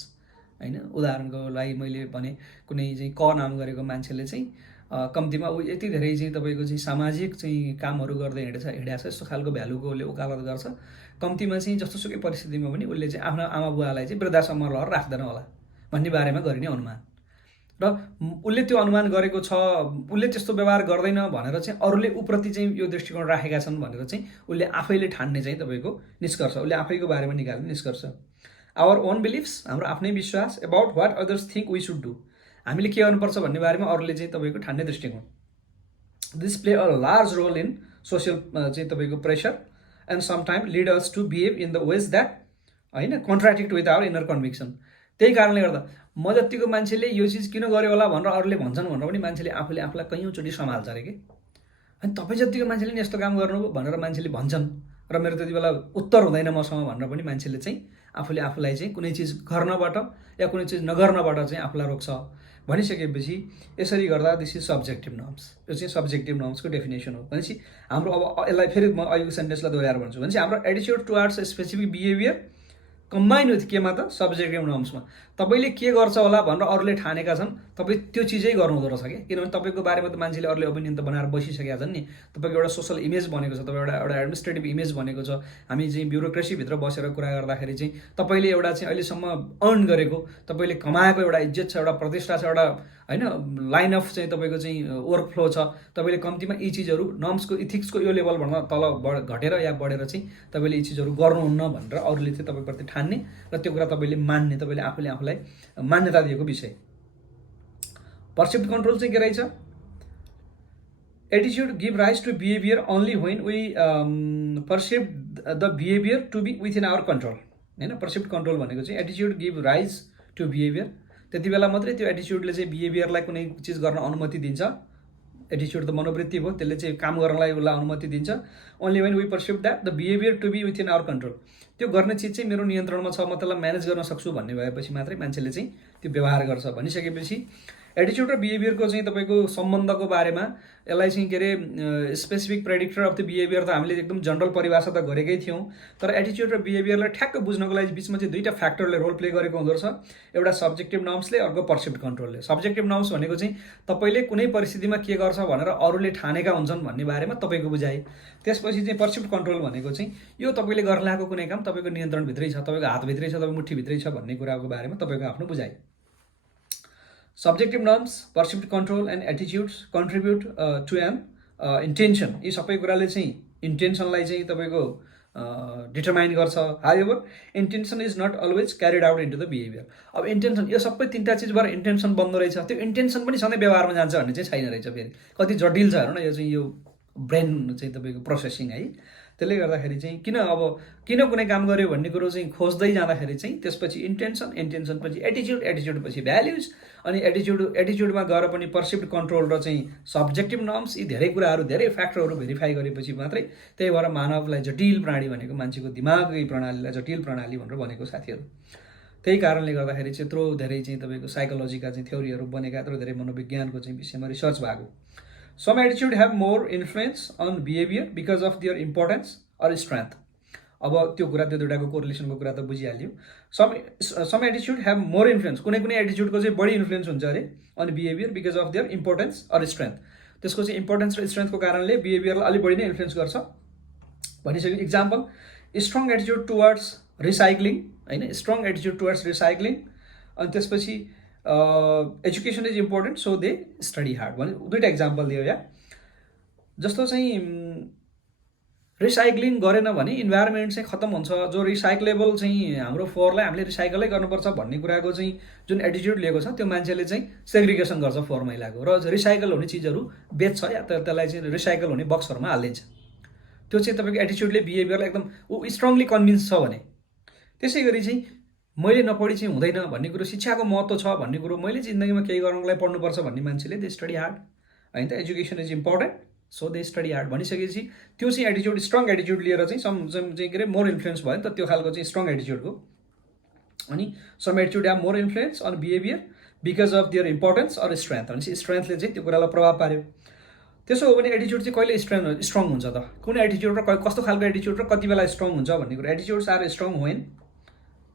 होइन। उदाहरणको लागि मैले भने कुनै चाहिँ क नाम गरेको मान्छेले चाहिँ कम्तीमा ऊ यति धेरै चाहिँ तपाईँको चाहिँ सामाजिक चाहिँ कामहरू गर्दै हिँडेको छ, यस्तो खालको भ्यालुको उसले वकालत गर्छ, कम्तीमा चाहिँ जस्तोसुकै परिस्थितिमा पनि उसले चाहिँ आफ्नो आमा बुवालाई चाहिँ वृद्धाश्रममा लहर राख्दैन होला भन्ने बारेमा गरिने अनुमान, र उसले त्यो अनुमान गरेको छ, उसले त्यस्तो व्यवहार गर्दैन भनेर चाहिँ अरूले उप्रति चाहिँ यो दृष्टिकोण राखेका छन् भनेर चाहिँ उसले आफैले ठान्ने चाहिँ तपाईँको निष्कर्ष, उसले आफैको बारेमा निकाल्ने निष्कर्ष। आवर ओन बिलिफ्स, हाम्रो आफ्नै विश्वास, about what others think we should do, हामीले के गर्नुपर्छ भन्ने बारेमा अरूले चाहिँ तपाईँको ठान्ने दृष्टिकोण। This play a large role in social चाहिँ तपाईँको pressure and sometime lead us to behave in the ways that होइन contradict with our inner conviction. त्यही कारणले गर्दा म जतिको मान्छेले यो चिज किन गर्यो होला भनेर अरूले भन्छन् भनेर पनि मान्छेले आफूले आफूलाई कैयौँचोटि सम्हाल्छ अरे कि, अनि तपाईँ जतिको मान्छेले नि यस्तो काम गर्नुभयो भनेर मान्छेले भन्छन् र मेरो त्यति बेला उत्तर हुँदैन मसँग भनेर पनि मान्छेले चाहिँ आफूले आफूलाई चाहिँ कुनै चिज गर्नबाट या कुनै चिज नगर्नबाट चाहिँ आफूलाई रोक्छ भनिसकेपछि यसरी गर्दा दिस इज सब्जेक्टिभ नर्म्स। यो चाहिँ सब्जेक्टिभ नर्म्सको डेफिनेसन हो। भनेपछि हाम्रो अब यसलाई फेरि म अहिलेको सेन्टेन्सलाई दोहोऱ्याएर भन्छु भनेपछि हाम्रो एटिच्युड towards specific behaviour combine with केमा त सब्जेक्टिभ नर्म्समा तपाईँले के गर्छ होला भनेर अरूले ठानेका छन्, तपाईँ त्यो चिजै गर्नु हुँदो रहेछ क्या, किनभने तपाईँको बारेमा त मान्छेले अरूले ओपिनियन त बनाएर बसिसकेका छन् नि, तपाईँको एउटा सोसल इमेज बनेको छ, तपाईँ एउटा एडमिनिस्ट्रेटिभ इमेज बनेको छ। हामी चाहिँ ब्युरोक्रेसीभित्र बसेर कुरा गर्दाखेरि चाहिँ तपाईँले एउटा चाहिँ अहिलेसम्म अर्न गरेको, तपाईँले कमाएको एउटा इज्जत छ, एउटा प्रतिष्ठा छ, एउटा होइन लाइन अफ चाहिँ तपाईँको चाहिँ वर्क फ्लो छ, तपाईँले कम्तीमा यी चिजहरू नर्म्सको इथिक्सको यो लेभलभन्दा तल घटेर या बढेर चाहिँ तपाईँले यी चिजहरू गर्नुहुन्न भनेर अरूले चाहिँ तपाईँप्रति ठान्ने र त्यो कुरा तपाईँले मान्ने, तपाईँले आफूले आफूलाई मान्यता दिएको विषय। पर्सिप्ट कन्ट्रोल चाहिँ के रहेछ? एटिच्युड give rise to behaviour only when we perceive the behaviour to be within our control होइन। पर्सिप्ट कन्ट्रोल भनेको चाहिँ एटिच्युड गिभ राइज टु बिहेभियर, त्यति बेला मात्रै त्यो एटिच्युडले चाहिँ बिहेभियरलाई कुनै चिज गर्न अनुमति दिन्छ। एटिच्युड त मनोवृत्ति भयो, त्यसले चाहिँ काम गर्नलाई उसलाई अनुमति दिन्छ। Only when we perceive that the behaviour to be within our control, त्यो गर्ने चिज चाहिँ मेरो नियन्त्रणमा छ, म त्यसलाई म्यानेज गर्न सक्छु भन्ने भएपछि मात्रै मान्छेले चाहिँ त्यो व्यवहार गर्छ। भनिसकेपछि एटिच्युड र बिहेभियरको चाहिँ तपाईँको सम्बन्धको बारेमा यसलाई चाहिँ के अरे specific predictor of the behaviour त हामीले एकदम जनरल परिभाषा त गरेकै थियौँ, तर एटिच्युड र बिहेभियरलाई ठ्याक्क बुझ्नको लागि बिचमा चाहिँ दुईवटा फ्याक्टरले रोल प्ले गरेको हुँदो रहेछ। एउटा सब्जेक्टिभ नर्म्सले, अर्को पर्सिप्ट कन्ट्रोलले। सब्जेक्टिभ नर्म्स भनेको चाहिँ तपाईँले कुनै परिस्थितिमा के गर्छ भनेर अरूले ठानेका हुन्छन् भन्ने बारेमा तपाईँको बुझाइ। त्यसपछि चाहिँ पर्सिप्ट कन्ट्रोल भनेको चाहिँ यो तपाईँले गर्न लागेको कुनै काम तपाईँको नियन्त्रणभित्रै छ, तपाईँको हातभित्रै छ, तपाईँको मुठीभित्रै छ भन्ने कुराको बारेमा तपाईँको आफ्नो बुझाइ। Subjective norms, perceived control and attitudes contribute to an intention. यी सबै कुराले चाहिँ इन्टेन्सनलाई चाहिँ तपाईँको डिटरमाइन गर्छ। However intention is not always carried out into the behaviour. अब इन्टेन्सन, यो सबै तिनवटा चिजबाट इन्टेन्सन बन्द रहेछ, त्यो इन्टेन्सन पनि सधैँ व्यवहारमा जान्छ भन्ने चाहिँ छैन रहेछ। फेरि कति जटिल छ हेर्नु न यो चाहिँ, यो ब्रेन चाहिँ तपाईँको प्रोसेसिङ है। त्यसले गर्दाखेरि चाहिँ किन कुनै काम गर्यो भन्ने कुरो चाहिँ खोज्दै जाँदाखेरि चाहिँ त्यसपछि इन्टेन्सन पछि एटिच्युड पछि भ्याल्युज, अनि एटिच्युडमा गएर पनि पर्सिप्ट कन्ट्रोल र चाहिँ सब्जेक्टिभ नर्म्स, यी धेरै कुराहरू, धेरै फ्याक्टरहरू भेरिफाई गरेपछि मात्रै, त्यही भएर मानवलाई जटिल प्राणी भनेको मान्छेको दिमागै प्रणालीलाई जटिल प्रणाली भनेर भनेको साथीहरू। त्यही कारणले गर्दाखेरि चाहिँ यत्रो धेरै चाहिँ तपाईँको साइकोलोजीका चाहिँ थ्योरीहरू बनेका, यत्रो धेरै मनोविज्ञानको चाहिँ विषयमा रिसर्च भएको। Some attitude have more influence on behavior because of their importance or strength. अब त्यो दुईटाको कोरिलेसनको कुरा त बुझिहाल्यो। सम एटिच्युड हेभ मोर इन्फ्लुएन्स, कुनै एटिच्युडको चाहिँ बढी इन्फ्लुएन्स हुन्छ अरे अनि behaviour because of their importance or strength. त्यसको चाहिँ इम्पोर्टेन्स र स्ट्रेन्थको कारणले बिहेभियरलाई अलिक बढी नै इन्फ्लुएन्स गर्छ भनिसक्यो। इक्जाम्पल, स्ट्रङ एटिच्युड टुवर्ड्स रिसाइक्लिङ होइन, स्ट्रङ एटिच्युड टुवर्ड्स रिसाइक्लिङ। अनि त्यसपछि education is important so they study hard भने दुईवटा इक्जाम्पल दियो। या जस्तो चाहिँ रिसाइक्लिङ गरेन भने इन्भाइरोमेन्ट चाहिँ खत्तम हुन्छ, जो रिसाइक्लेबल चाहिँ हाम्रो फोहोरलाई हामीले रिसाइकलै गर्नुपर्छ भन्ने कुराको चाहिँ जुन एटिच्युड लिएको छ त्यो मान्छेले चाहिँ सेग्रिगेसन गर्छ फोहोर मैलाको, र रिसाइकल हुने चिजहरू बेच्छ या त्यसलाई चाहिँ रिसाइकल हुने बक्सहरूमा हालिदिन्छ। त्यो चाहिँ तपाईँको एटिच्युडले बिहेभियरलाई एकदम स्ट्रङली कन्भिन्स छ भने। त्यसै गरी चाहिँ मैले नपढी चाहिँ हुँदैन भन्ने कुरो, शिक्षाको महत्त्व छ भन्ने कुरो, मैले जिन्दगीमा केही गर्नको लागि पढ्नुपर्छ भन्ने मान्छेले दे स्टडी हार्ड होइन त। Education is important so they study hard भनिसकेपछि त्यो चाहिँ एटिच्युड, स्ट्रङ एटिच्युड लिएर चाहिँ चाहिँ के अरे मोर इन्फ्लुएन्स भयो नि त त्यो खालको चाहिँ स्ट्रङ एटिच्युडको। अनि सम एटिच्युड have more influence on behaviour because of their importance or strength भनेपछि स्ट्रेन्थले चाहिँ त्यो कुरालाई प्रभाव पार्यो। त्यसो हो भने एटिच्युड चाहिँ कहिले स्ट्रङ हुन्छ त? कुन एटिच्युड र कस्तो खालको एटिच्युड र कति बेला स्ट्रङ हुन्छ भन्ने कुरा। Attitudes are strong when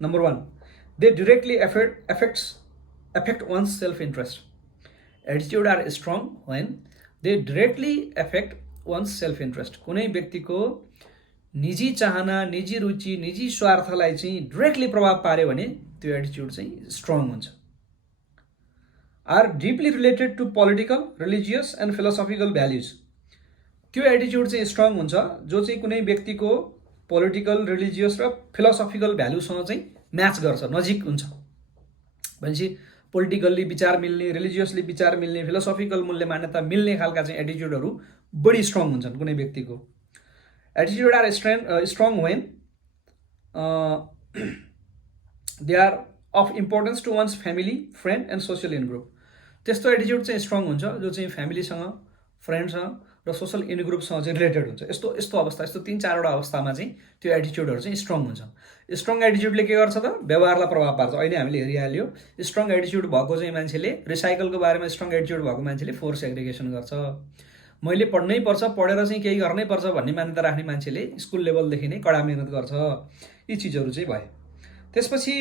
number 1 they directly affect one's self interest. Attitude are strong when they directly affect one's self interest. कुनै व्यक्तिको निजी चाहना, निजी रुचि, निजी स्वार्थलाई चाहिँ डाइरेक्टली प्रभाव पार्यो भने त्यो एटिच्युड चाहिँ स्ट्रङ हुन्छ। Are deeply related to political, religious and philosophical values. त्यो एटिच्युड चाहिँ स्ट्रङ हुन्छ जो चाहिँ कुनै व्यक्तिको पोलिटिकल, रिलिजियस र फिलोसफिकल भ्याल्युसँग चाहिँ म्याच गर्छ, नजिक हुन्छ। भनेपछि पोलिटिकल्ली विचार मिल्ने, रिलिजियसली विचार मिल्ने, फिलोसफिकल मूल्य मान्यता मिल्ने खालका चाहिँ एटिच्युडहरू बढी स्ट्रङ हुन्छन् कुनै व्यक्तिको। एटिच्युड are strong when they are of importance to one's family, friend and social in group. त्यस्तो एटिच्युड चाहिँ स्ट्रङ हुन्छ जो चाहिँ फ्यामिलीसँग, फ्रेन्डसँग र सोसल इन ग्रुपसँग चाहिँ रिलेटेड हुन्छ। यस्तो अवस्था, यस्तो 3-4वटा अवस्थामा चाहिँ त्यो एटिच्युडहरू चाहिँ स्ट्रङ हुन्छ। स्ट्रङ एटिच्युडले के गर्छ त? व्यवहारलाई प्रभाव पार्छ। अहिले हामीले हेरिहाल्यो स्ट्रङ एटिच्युड भएको चाहिँ मान्छेले, रिसाइकलको बारेमा स्ट्रङ एटिच्युड भएको मान्छेले फोर्स एग्रिगेसन गर्छ। मैले पढ्नै पर्छ, पढेर चाहिँ केही गर्नै पर्छ भन्ने मान्यता राख्ने मान्छेले स्कुल लेभलदेखि नै कडा मेहनत गर्छ। यी चिजहरू चाहिँ भयो। त्यसपछि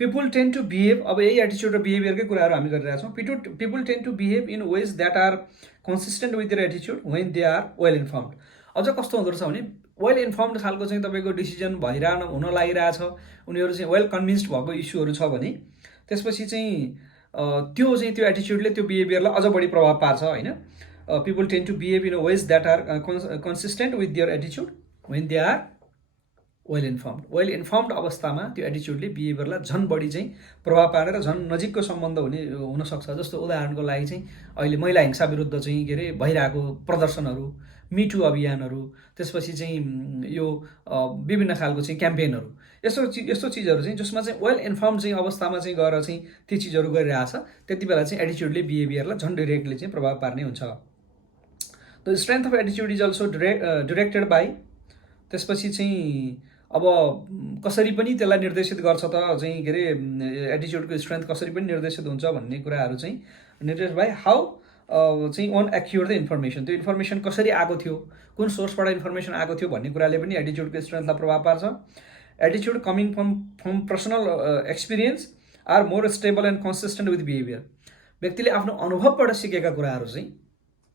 people tend to behave, अब यही एटिच्युड र बिहेभियरकै कुराहरू हामी गरिरहेका छौँ। people tend to behave in ways that are consistent with their attitude when they are well informed। अझ कस्तो हुँदो रहेछ भने वेल इन्फर्म्ड खालको चाहिँ तपाईँको डिसिजन हुन लागिरहेछ, उनीहरू चाहिँ वेल कन्भिन्स्ड भएको इस्युहरू छ भने त्यसपछि चाहिँ त्यो एटिच्युडले त्यो बिहेभियरलाई अझ बढी प्रभाव पार्छ होइन। people tend to behave in ways that are consistent with their attitude when they are well informed अवस्थामा त्यो एटिच्युडले बिहेभियरलाई झन् बढी चाहिँ प्रभाव पारेर झन् नजिकको सम्बन्ध हुनसक्छ। जस्तो उदाहरणको लागि चाहिँ अहिले महिला हिंसा विरुद्ध चाहिँ के अरे भइरहेको प्रदर्शनहरू, मिटु अभियानहरू, त्यसपछि चाहिँ यो विभिन्न खालको चाहिँ क्याम्पेनहरू, यस्तो चिजहरू चाहिँ जसमा चाहिँ वेल इन्फर्म्ड चाहिँ अवस्थामा चाहिँ गएर चाहिँ ती चिजहरू गरिरहेछ, त्यति बेला चाहिँ एटिच्युडले बिहेभियरलाई झन् डाइरेक्टली चाहिँ प्रभाव पार्ने हुन्छ। द स्ट्रेन्थ अफ एटिच्युड इज अल्सो डिरेक्टेड बाई, त्यसपछि चाहिँ अब कसरी पनि त्यसलाई निर्देशित गर्छ त चाहिँ के अरे एटिच्युडको स्ट्रेन्थ कसरी पनि निर्देशित हुन्छ भन्ने कुराहरू चाहिँ निर्देशित बाई हाउ चाहिँ वान एक्युर द इन्फर्मेसन। त्यो इन्फर्मेसन कसरी आएको थियो, कुन सोर्सबाट इन्फर्मेसन आएको थियो भन्ने कुराले पनि एटिच्युडको स्ट्रेन्थलाई प्रभाव पार्छ। एटिच्युड coming from personal experience are more stable and consistent with behaviour. व्यक्तिले आफ्नो अनुभवबाट सिकेका कुराहरू चाहिँ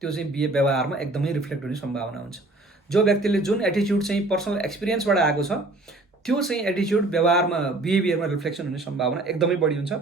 त्यो चाहिँ व्यवहारमा एकदमै रिफ्लेक्ट हुने सम्भावना हुन्छ। जो व्यक्तिले जुन एटिच्युड चाहिँ पर्सनल एक्सपिरियन्सबाट आएको छ त्यो चाहिँ एटिच्युड व्यवहारमा, बिहेभियरमा रिफ्लेक्सन हुने सम्भावना एकदमै बढी हुन्छ।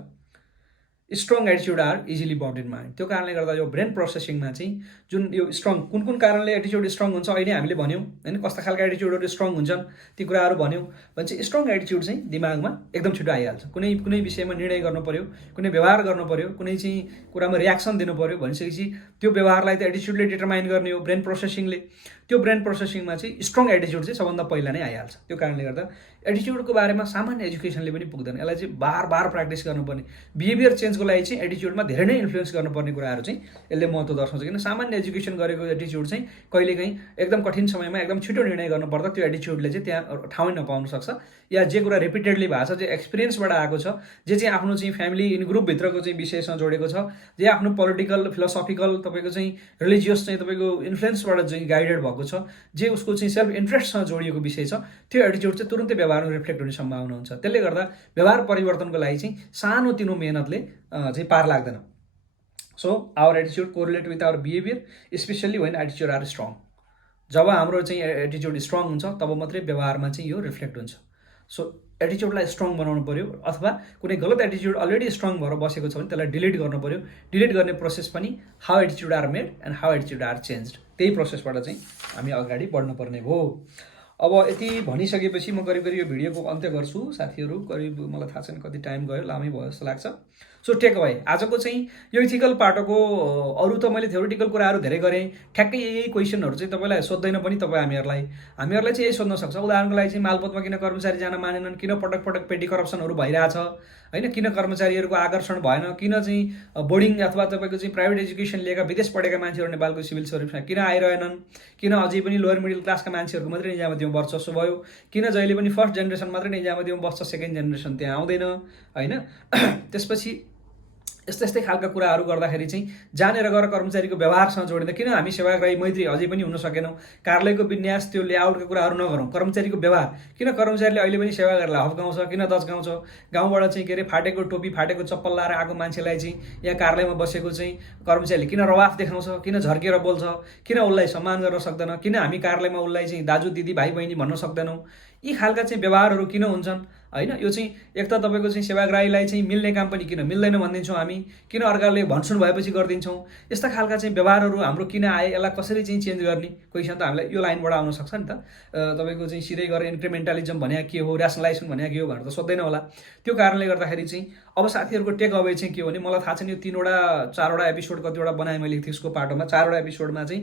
स्ट्रङ एटिच्युड are easily bound in mind. त्यो कारणले गर्दा यो ब्रेन प्रोसेसिङमा चाहिँ जुन यो स्ट्रङ कुन कारणले एटिच्युड स्ट्रङ हुन्छ अहिले हामीले भन्यौँ होइन, कस्ता खालका एटिच्युडहरू स्ट्रङ हुन्छन् ती कुराहरू भन्यौँ भने चाहिँ स्ट्रङ एटिच्युड चाहिँ दिमागमा एकदम छिटो आइहाल्छ। कुनै विषयमा निर्णय गर्नु पर्यो, कुनै व्यवहार गर्नु पर्यो, कुनै चाहिँ कुरामा रियाक्सन दिनु पर्यो भनिसकेपछि त्यो व्यवहारलाई त एटिच्युडले डिटरमाइन गर्ने हो, ब्रेन प्रोसेसिङले। त्यो ब्रेन प्रोसेसिङमा चाहिँ स्ट्रङ एटिच्युड चाहिँ सबभन्दा पहिला नै आइहाल्छ। त्यो कारणले गर्दा एटिच्युडको बारेमा सामान्य एजुकेसनले पनि पुग्दैन, यसलाई चाहिँ बार प्र्याक्टिस गर्नुपर्ने। बिहेभियर चेन्जको लागि चाहिँ एटिच्युडमा धेरै नै इन्फ्लुएन्स गर्नुपर्ने कुराहरू चाहिँ यसले महत्त्व दर्शाउँछ। किन सामान्य एजुकेसन गरेको एटिच्युड चाहिँ कहिलेकाहीँ एकदम कठिन समयमा एकदम छिटो निर्णय गर्नुपर्दा त्यो एटिच्युडले चाहिँ त्यहाँ ठाउँ नपाउन सक्छ। या जे कुरा रिपिटेडली भएको छ, जे एक्सपिरियन्सबाट आएको छ, जे चाहिँ आफ्नो चाहिँ फ्यामिली इन ग्रुपभित्रको चाहिँ विषयसँग जोडेको छ, जे आफ्नो पोलिटिकल, फिलोसफिकल, तपाईँको चाहिँ रिलिजियस चाहिँ तपाईँको इन्फ्लुएन्सबाट चाहिँ गाइडेड भएको छ, जे उसको चाहिँ सेल्फ इन्ट्रेस्टसँग जोडिएको विषय छ, त्यो एटिच्युड चाहिँ तुरुन्तै व्यवहारमा रिफ्लेक्ट हुने सम्भावना हुन्छ। त्यसले गर्दा व्यवहार परिवर्तनको लागि चाहिँ सानोतिनो मेहनतले चाहिँ पार लाग्दैन। So our एटिच्युड correlate with our behaviour specially when एटिच्युड are strong. जब हाम्रो चाहिँ एटिच्युड स्ट्रङ हुन्छ तब मात्रै व्यवहारमा चाहिँ यो रिफ्लेक्ट हुन्छ। सो एटिच्युडलाई स्ट्रङ बनाउनु पर्यो, अथवा कुनै गलत एटिच्युड अलरेडी स्ट्रङ भएर बसेको छ भने त्यसलाई डिलिट गर्नु पर्यो। डिलिट गर्ने प्रोसेस पनि how एटिच्युड are made and how एटिच्युड are changed, त्यही प्रोसेसबाट चाहिँ हामी अगाडि बढ्नुपर्ने हो। अब यति भनिसकेपछि म करिब यो भिडियोको अन्त्य गर्छु साथीहरू। करिब मलाई थाहा छैन कति टाइम गयो, लामै भयो जस्तो लाग्छ। सो टेक अवे आजको चाहिँ यो इथिकल पार्टको अरू त मैले थ्योरिटिकल कुराहरू धेरै गरेँ, ठ्याक्कै यही क्वेसनहरू चाहिँ तपाईँलाई सोध्दैन पनि। हामीहरूलाई चाहिँ यही सोध्न सक्छ। उदाहरणको लागि चाहिँ मालपोतमा किन कर्मचारी जान मानेनन्, किन पटक पटक पेटी करप्सनहरू भइरहेछ होइन, किन कर्मचारीहरूको आकर्षण भएन, किन चाहिँ बोर्डिङ अथवा तपाईँको चाहिँ प्राइभेट एजुकेसन लिएका विदेश पढेका मान्छेहरू नेपालको सिभिल सर्भिसमा किन आइरहेनन्, किन अझै पनि लोयर मिडल क्लासका मान्छेहरूको मात्रै निजामती इक्जाममा वर्चस्व भयो, किन जहिले पनि फर्स्ट जेनेरेसन मात्रै नै इक्जाममा बस्छ, सेकेन्ड जेनेरेसन त्यहाँ आउँदैन होइन। त्यसपछि यस्तै खालका कुराहरू गर्दाखेरि चाहिँ जानेर गएर कर्मचारीको व्यवहारसँग जोडिँदा किन हामी सेवाग्राही मैत्री अझै पनि हुन सकेनौँ? कार्यालयको विन्यास त्यो लेआउटका कुराहरू नगरौँ, कर्मचारीको व्यवहार किन कर्मचारीले अहिले पनि सेवाग्राहीलाई हप्काउँछ, किन दच्काउँछ? गाउँबाट चाहिँ के अरे फाटेको टोपी फाटेको चप्पल लाएर आएको मान्छेलाई चाहिँ यहाँ कार्यालयमा बसेको चाहिँ कर्मचारीले किन रवाफ देखाउँछ, किन झर्केर बोल्छ, किन उसलाई सम्मान गर्न सक्दैन, किन हामी कार्यालयमा उसलाई चाहिँ दाजु दिदी भाइ बहिनी भन्न सक्दैनौँ? यी खालका चाहिँ व्यवहारहरू किन हुन्छन् होइन? यो चाहिँ एक त तपाईँको चाहिँ सेवाग्राहीलाई चाहिँ मिल्ने काम पनि किन मिल्दैन भनिदिन्छौँ हामी, किन अर्काले भन्छन् भएपछि गरिदिन्छौँ? यस्ता खालका चाहिँ व्यवहारहरू हाम्रो किन आए, यसलाई कसरी चाहिँ चेन्ज गर्ने क्वेसन त हामीलाई यो लाइनबाट आउन सक्छ नि त। तपाईँको चाहिँ सिधै गएर इन्क्रिमेन्टलिजम भने के हो, ऱ्यासनलाइजेसन भने के हो भनेर त सोध्दैन होला। त्यो कारणले गर्दाखेरि चाहिँ अब साथीहरूको टेक अवे चाहिँ के हो भने, मलाई थाहा छैन यो 3-4वटा एपिसोड कतिवटा बनाएँ मैले इथिक्सको पाटोमा। 4वटा एपिसोडमा चाहिँ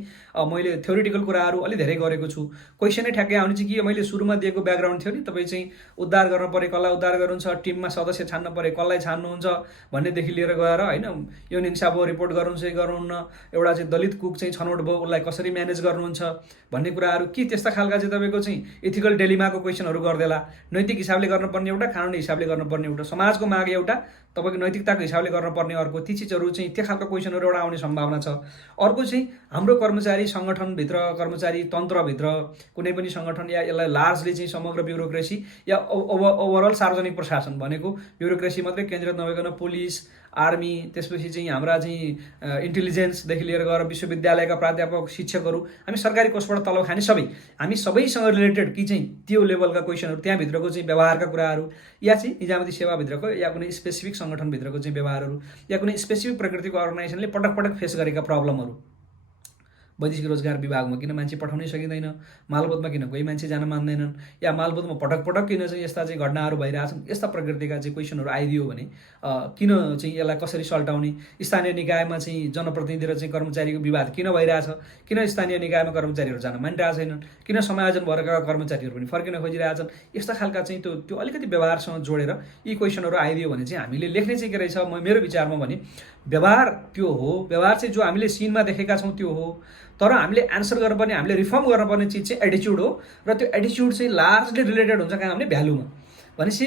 मैले थ्योरिटिकल कुराहरू अलि धेरै गरेको छु। क्वेसनै ठ्याक्कै आउने चाहिँ के, मैले सुरुमा दिएको ब्याकग्राउन्ड थियो नि, तपाईँ चाहिँ उद्धार गर्न परे कसलाई उद्धार गर्नुहुन्छ, टिममा सदस्य छान्न परे कसलाई छान्नुहुन्छ भन्नेदेखि लिएर गएर होइन, यो हिंसा भयो रिपोर्ट गर्नुहुन्छ गर्नुहुन्न, एउटा चाहिँ दलित कुक चाहिँ छनौट भयो उसलाई कसरी म्यानेज गर्नुहुन्छ भन्ने कुराहरू, के त्यस्ता खालका चाहिँ तपाईँको चाहिँ इथिकल डेलिमाको क्वेसनहरू गर्देला। नैतिक हिसाबले गर्नुपर्ने एउटा, कानुनी हिसाबले गर्नुपर्ने एउटा, समाजको माग एउटा, तपाईँको नैतिकताको हिसाबले गर्नुपर्ने अर्को, ती चिजहरू चाहिँ त्यो खालको क्वेसनहरू एउटा आउने सम्भावना छ। अर्को चाहिँ हाम्रो कर्मचारी सङ्गठनभित्र, कर्मचारी तन्त्रभित्र कुनै पनि सङ्गठन या यसलाई लार्जली चाहिँ समग्र ब्युरोक्रेसी या ओभरअल सार्वजनिक प्रशासन भनेको ब्युरोक्रेसी मात्रै केन्द्रित नभइकन पुलिस, आर्मी, त्यसपछि चाहिँ हाम्रा चाहिँ इन्टेलिजेन्सदेखि लिएर गएर विश्वविद्यालयका प्राध्यापक, शिक्षकहरू, हामी सरकारी कोषबाट तलब खाने सबै, हामी सबैसँग रिलेटेड कि चाहिँ त्यो लेभलका क्वेसनहरू, त्यहाँभित्रको चाहिँ व्यवहारका कुराहरू, या चाहिँ निजामती सेवाभित्रको या कुनै स्पेसिफिक सङ्गठनभित्रको चाहिँ व्यवहारहरू, या कुनै स्पेसिफिक प्रकृतिको अर्गनाइजेसनले पटक पटक फेस गरेका प्रब्लमहरू। वैदेशिक रोजगार विभागमा किन मान्छे पठाउनै सकिँदैन, मालपोतमा किन कोही मान्छे जान मान्दैनन्, या मालपोतमा पटक पटक किन चाहिँ यस्ता चाहिँ घटनाहरू भइरहेछन्, यस्ता प्रकृतिका चाहिँ क्वेसनहरू आइदियो भने किन चाहिँ यसलाई कसरी सल्टाउने, स्थानीय निकायमा चाहिँ जनप्रतिनिधि र चाहिँ कर्मचारीको विवाद किन भइरहेछ, किन स्थानीय निकायमा कर्मचारीहरू जान मानिरहेको छैनन्, किन समायोजन भएर गएका कर्मचारीहरू पनि फर्किन खोजिरहेछन्, यस्ता खालका चाहिँ त्यो अलिकति व्यवहारसँग जोडेर यी क्वेसनहरू आइदियो भने चाहिँ हामीले लेख्ने चाहिँ के रहेछ, मेरो विचारमा भने व्यवहार त्यो हो, व्यवहार चाहिँ जो हामीले सिनमा देखेका छौँ त्यो हो, तर हामीले एन्सर गर्नुपर्ने, हामीले रिफर्म गर्नुपर्ने चिज चाहिँ एटिच्युड हो। र त्यो एटिच्युड चाहिँ लार्जली रिलेटेड हुन्छ कहाँ भने भ्यालुमा। भनेपछि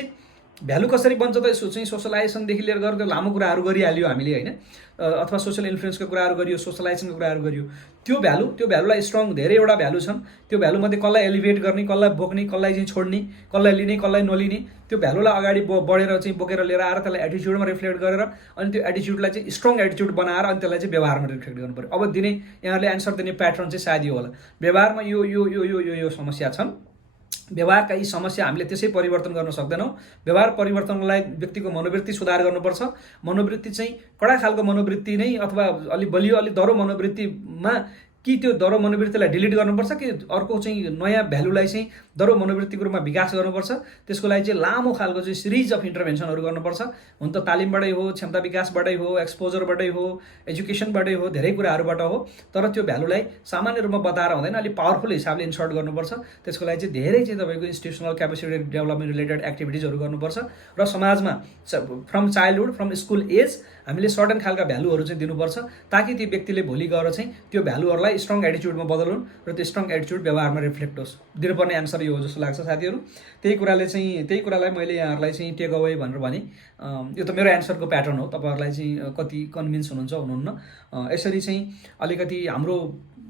भ्यालु कसरी बन्छ त, यसो चाहिँ सोसलाइजेसनदेखि लिएर गएर त्यो लामो कुराहरू गरिहाल्यो हामीले होइन, अथवा सोसल इन्फ्लुएन्सको कुराहरू गरियो, सोसलाइजेसनको कुराहरू गरियो। त्यो भ्यालुलाई स्ट्रङ धेरैवटा भ्यालु छन्। त्यो भ्यालुमध्ये कसलाई एलिभेट गर्ने, कसलाई बोक्ने, कसलाई चाहिँ छोड्ने, कसलाई लिने, कसलाई नलिने, त्यो भ्यालुलाई अगाडि बढेर चाहिँ बोकेर लिएर आएर त्यसलाई एटिच्युडमा रिफ्लेक्ट गरेर अनि त्यो एटिच्युडलाई चाहिँ स्ट्रङ एटिच्युड बनाएर अनि त्यसलाई चाहिँ व्यवहारमा रिफ्लेक्ट गर्नु पर्यो। अब दिने यहाँहरूले एन्सर दिने प्याटर्न चाहिँ सायद यो होला, व्यवहारमा यो यो यो यो यो यो समस्या छन्, व्यवहारका यी समस्या हामीले त्यसै परिवर्तन गर्न सक्दैनौँ। व्यवहार परिवर्तनलाई व्यक्तिको मनोवृत्ति सुधार गर्नुपर्छ। मनोवृत्ति चाहिँ कडा खालको मनोवृत्ति नै अथवा अलि बलियो अलि दह्रो मनोवृत्तिमा कि त्यो दह्रो मनोवृत्तिलाई डिलिट गर्नुपर्छ कि अर्को चाहिँ नयाँ भ्यालुलाई चाहिँ दह्रो मनोवृत्तिको रूपमा विकास गर्नुपर्छ। त्यसको लागि चाहिँ लामो खालको चाहिँ सिरिज अफ इन्टरभेन्सनहरू गर्नुपर्छ। हुन त तालिमबाटै हो, क्षमता विकासबाटै हो, एक्सपोजरबाटै हो, एजुकेसनबाटै हो, धेरै कुराहरूबाट हो। तर त्यो भ्यालुलाई सामान्य रूपमा बताएर हुँदैन, अलिक पावरफुल हिसाबले इन्सर्ट गर्नुपर्छ। त्यसको लागि चाहिँ धेरै चाहिँ तपाईँको इन्स्टिट्युसनल क्यापेसिटी डेभलपमेन्ट रिलेटेड एक्टिभिटिजहरू गर्नुपर्छ र समाजमा from childhood, from school age हामीले सर्टन खालका भ्यालुहरू चाहिँ दिनुपर्छ ताकि ती व्यक्तिले भोलि गएर चाहिँ त्यो भ्यालुहरूलाई स्ट्रङ एटिच्युडमा बदलुन् र त्यो स्ट्रङ एटिच्युड व्यवहारमा रिफ्लेक्ट होस्। दिनुपर्ने एन्सर यो हो जस्तो लाग्छ साथीहरू। त्यही कुरालाई मैले यहाँहरूलाई चाहिँ टेक अवे भनेर भने। यो त मेरो एन्सरको प्याटर्न हो, तपाईँहरूलाई चाहिँ कति कन्भिन्स हुनुहुन्छ हुनुहुन्न। यसरी चाहिँ अलिकति हाम्रो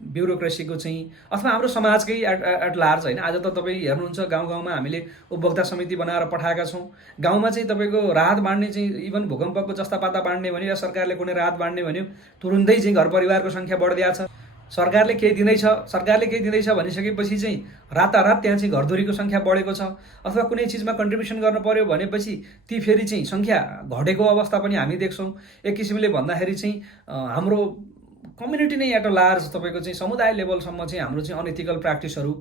ब्युरोक्रेसीको चाहिँ अथवा हाम्रो समाजकै एट लार्ज होइन, आज त तपाईँ हेर्नुहुन्छ गाउँ गाउँमा हामीले उपभोक्ता समिति बनाएर पठाएका छौँ। गाउँमा चाहिँ तपाईँको राहत बाँड्ने चाहिँ इभन भूकम्पको जस्ता पाता बाँड्ने भन्यो या सरकारले कुनै राहत बाँड्ने भन्यो तुरुन्तै चाहिँ घर परिवारको सङ्ख्या बढ्दिया छ। सरकारले केही दिँदैछ भनिसकेपछि चाहिँ रातारात त्यहाँ चाहिँ घरधुरीको सङ्ख्या बढेको छ। अथवा कुनै चिजमा कन्ट्रिब्युसन गर्न पर्यो भनेपछि ती फेरि चाहिँ सङ्ख्या घटेको अवस्था पनि हामी देख्छौँ। एक किसिमले भन्दाखेरि चाहिँ हाम्रो कम्युनिटी नै एट अ लार्ज तपाईँको चाहिँ समुदाय लेभलसम्म चाहिँ हाम्रो चाहिँ अनइथिकल प्र्याक्टिसहरू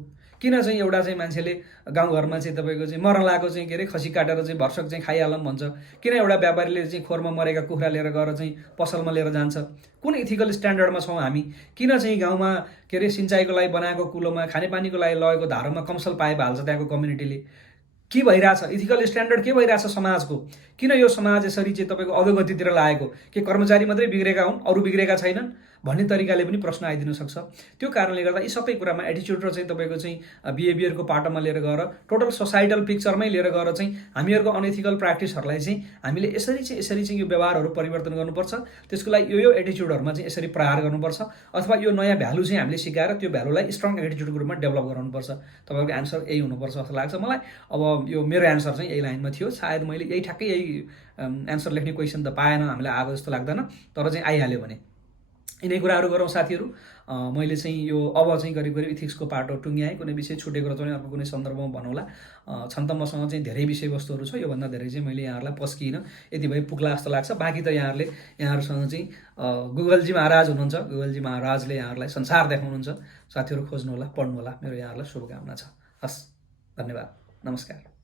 किन चाहिँ एउटा चाहिँ मान्छेले गाउँघरमा चाहिँ तपाईँको चाहिँ मर्न लागेको चाहिँ के अरे खसी काटेर चाहिँ भर्सक चाहिँ खाइहालौँ भन्छ, किन एउटा व्यापारीले चाहिँ खोरमा मरेका कुखुरा लिएर गएर चाहिँ पसलमा लिएर जान्छ, कुन इथिकल स्ट्यान्डर्डमा छौँ हामी? किन चाहिँ गाउँमा के अरे सिँचाइको लागि बनाएको कुलोमा, खानेपानीको लागि लगेको धारोमा कमसल पाइप हाल्छ त्यहाँको कम्युनिटीले? के भइरहेछ? इथिकल स्ट्यान्डर्ड के भइरहेछ समाजको? किन यो समाज यसरी चाहिँ तपाईँको अधोगतितिर लागेको? के कर्मचारी मात्रै बिग्रेका हुन्, अरू बिग्रेका छैनन्? भन्ने तरिकाले पनि प्रश्न आइदिन सक्छ। त्यो कारणले गर्दा यी सबै कुरामा एटिच्युड र चाहिँ तपाईँको चाहिँ बिहेभियरको पाटोमा लिएर गएर टोटल सोसाइटल पिक्चरमै लिएर गएर चाहिँ हामीहरूको अनएथिकल प्र्याक्टिसहरूलाई चाहिँ हामीले यसरी चाहिँ यो व्यवहारहरू परिवर्तन गर्नुपर्छ। त्यसको लागि यो एटिच्युडहरूमा चाहिँ यसरी प्रहार गर्नुपर्छ, अथवा यो नयाँ भ्यालु चाहिँ हामीले सिकाएर त्यो भ्यालुलाई स्ट्रङ एटिच्युडको रूपमा डेभलप गराउनुपर्छ। तपाईँको एन्सर यही हुनुपर्छ जस्तो लाग्छ मलाई। अब यो मेरो एन्सर चाहिँ यही लाइनमा थियो। सायद मैले ठ्याक्कै यही एन्सर लेख्ने क्वेसन त पाएन, हामीलाई आएको जस्तो लाग्दैन, तर चाहिँ आइहाल्यो भने यिनै कुराहरू गरौँ साथीहरू। मैले चाहिँ यो अब चाहिँ करिब इथिक्सको पाटो टुङ्ग्याएँ। कुनै विषय छुटेको छ भने अर्को कुनै सन्दर्भमा भनौँला। छन् त मसँग चाहिँ धेरै विषयवस्तुहरू छ, योभन्दा धेरै चाहिँ मैले यहाँहरूलाई पस्किनँ, यति भए पुग्ला जस्तो लाग्छ। बाँकी त यहाँहरूसँग चाहिँ गुगलजी महाराज हुनुहुन्छ, गुगलजी महाराजले यहाँहरूलाई संसार देखाउनुहुन्छ। साथीहरू खोज्नुहोला, पढ्नुहोला। मेरो यहाँहरूलाई शुभकामना छ। हस्, धन्यवाद, नमस्कार।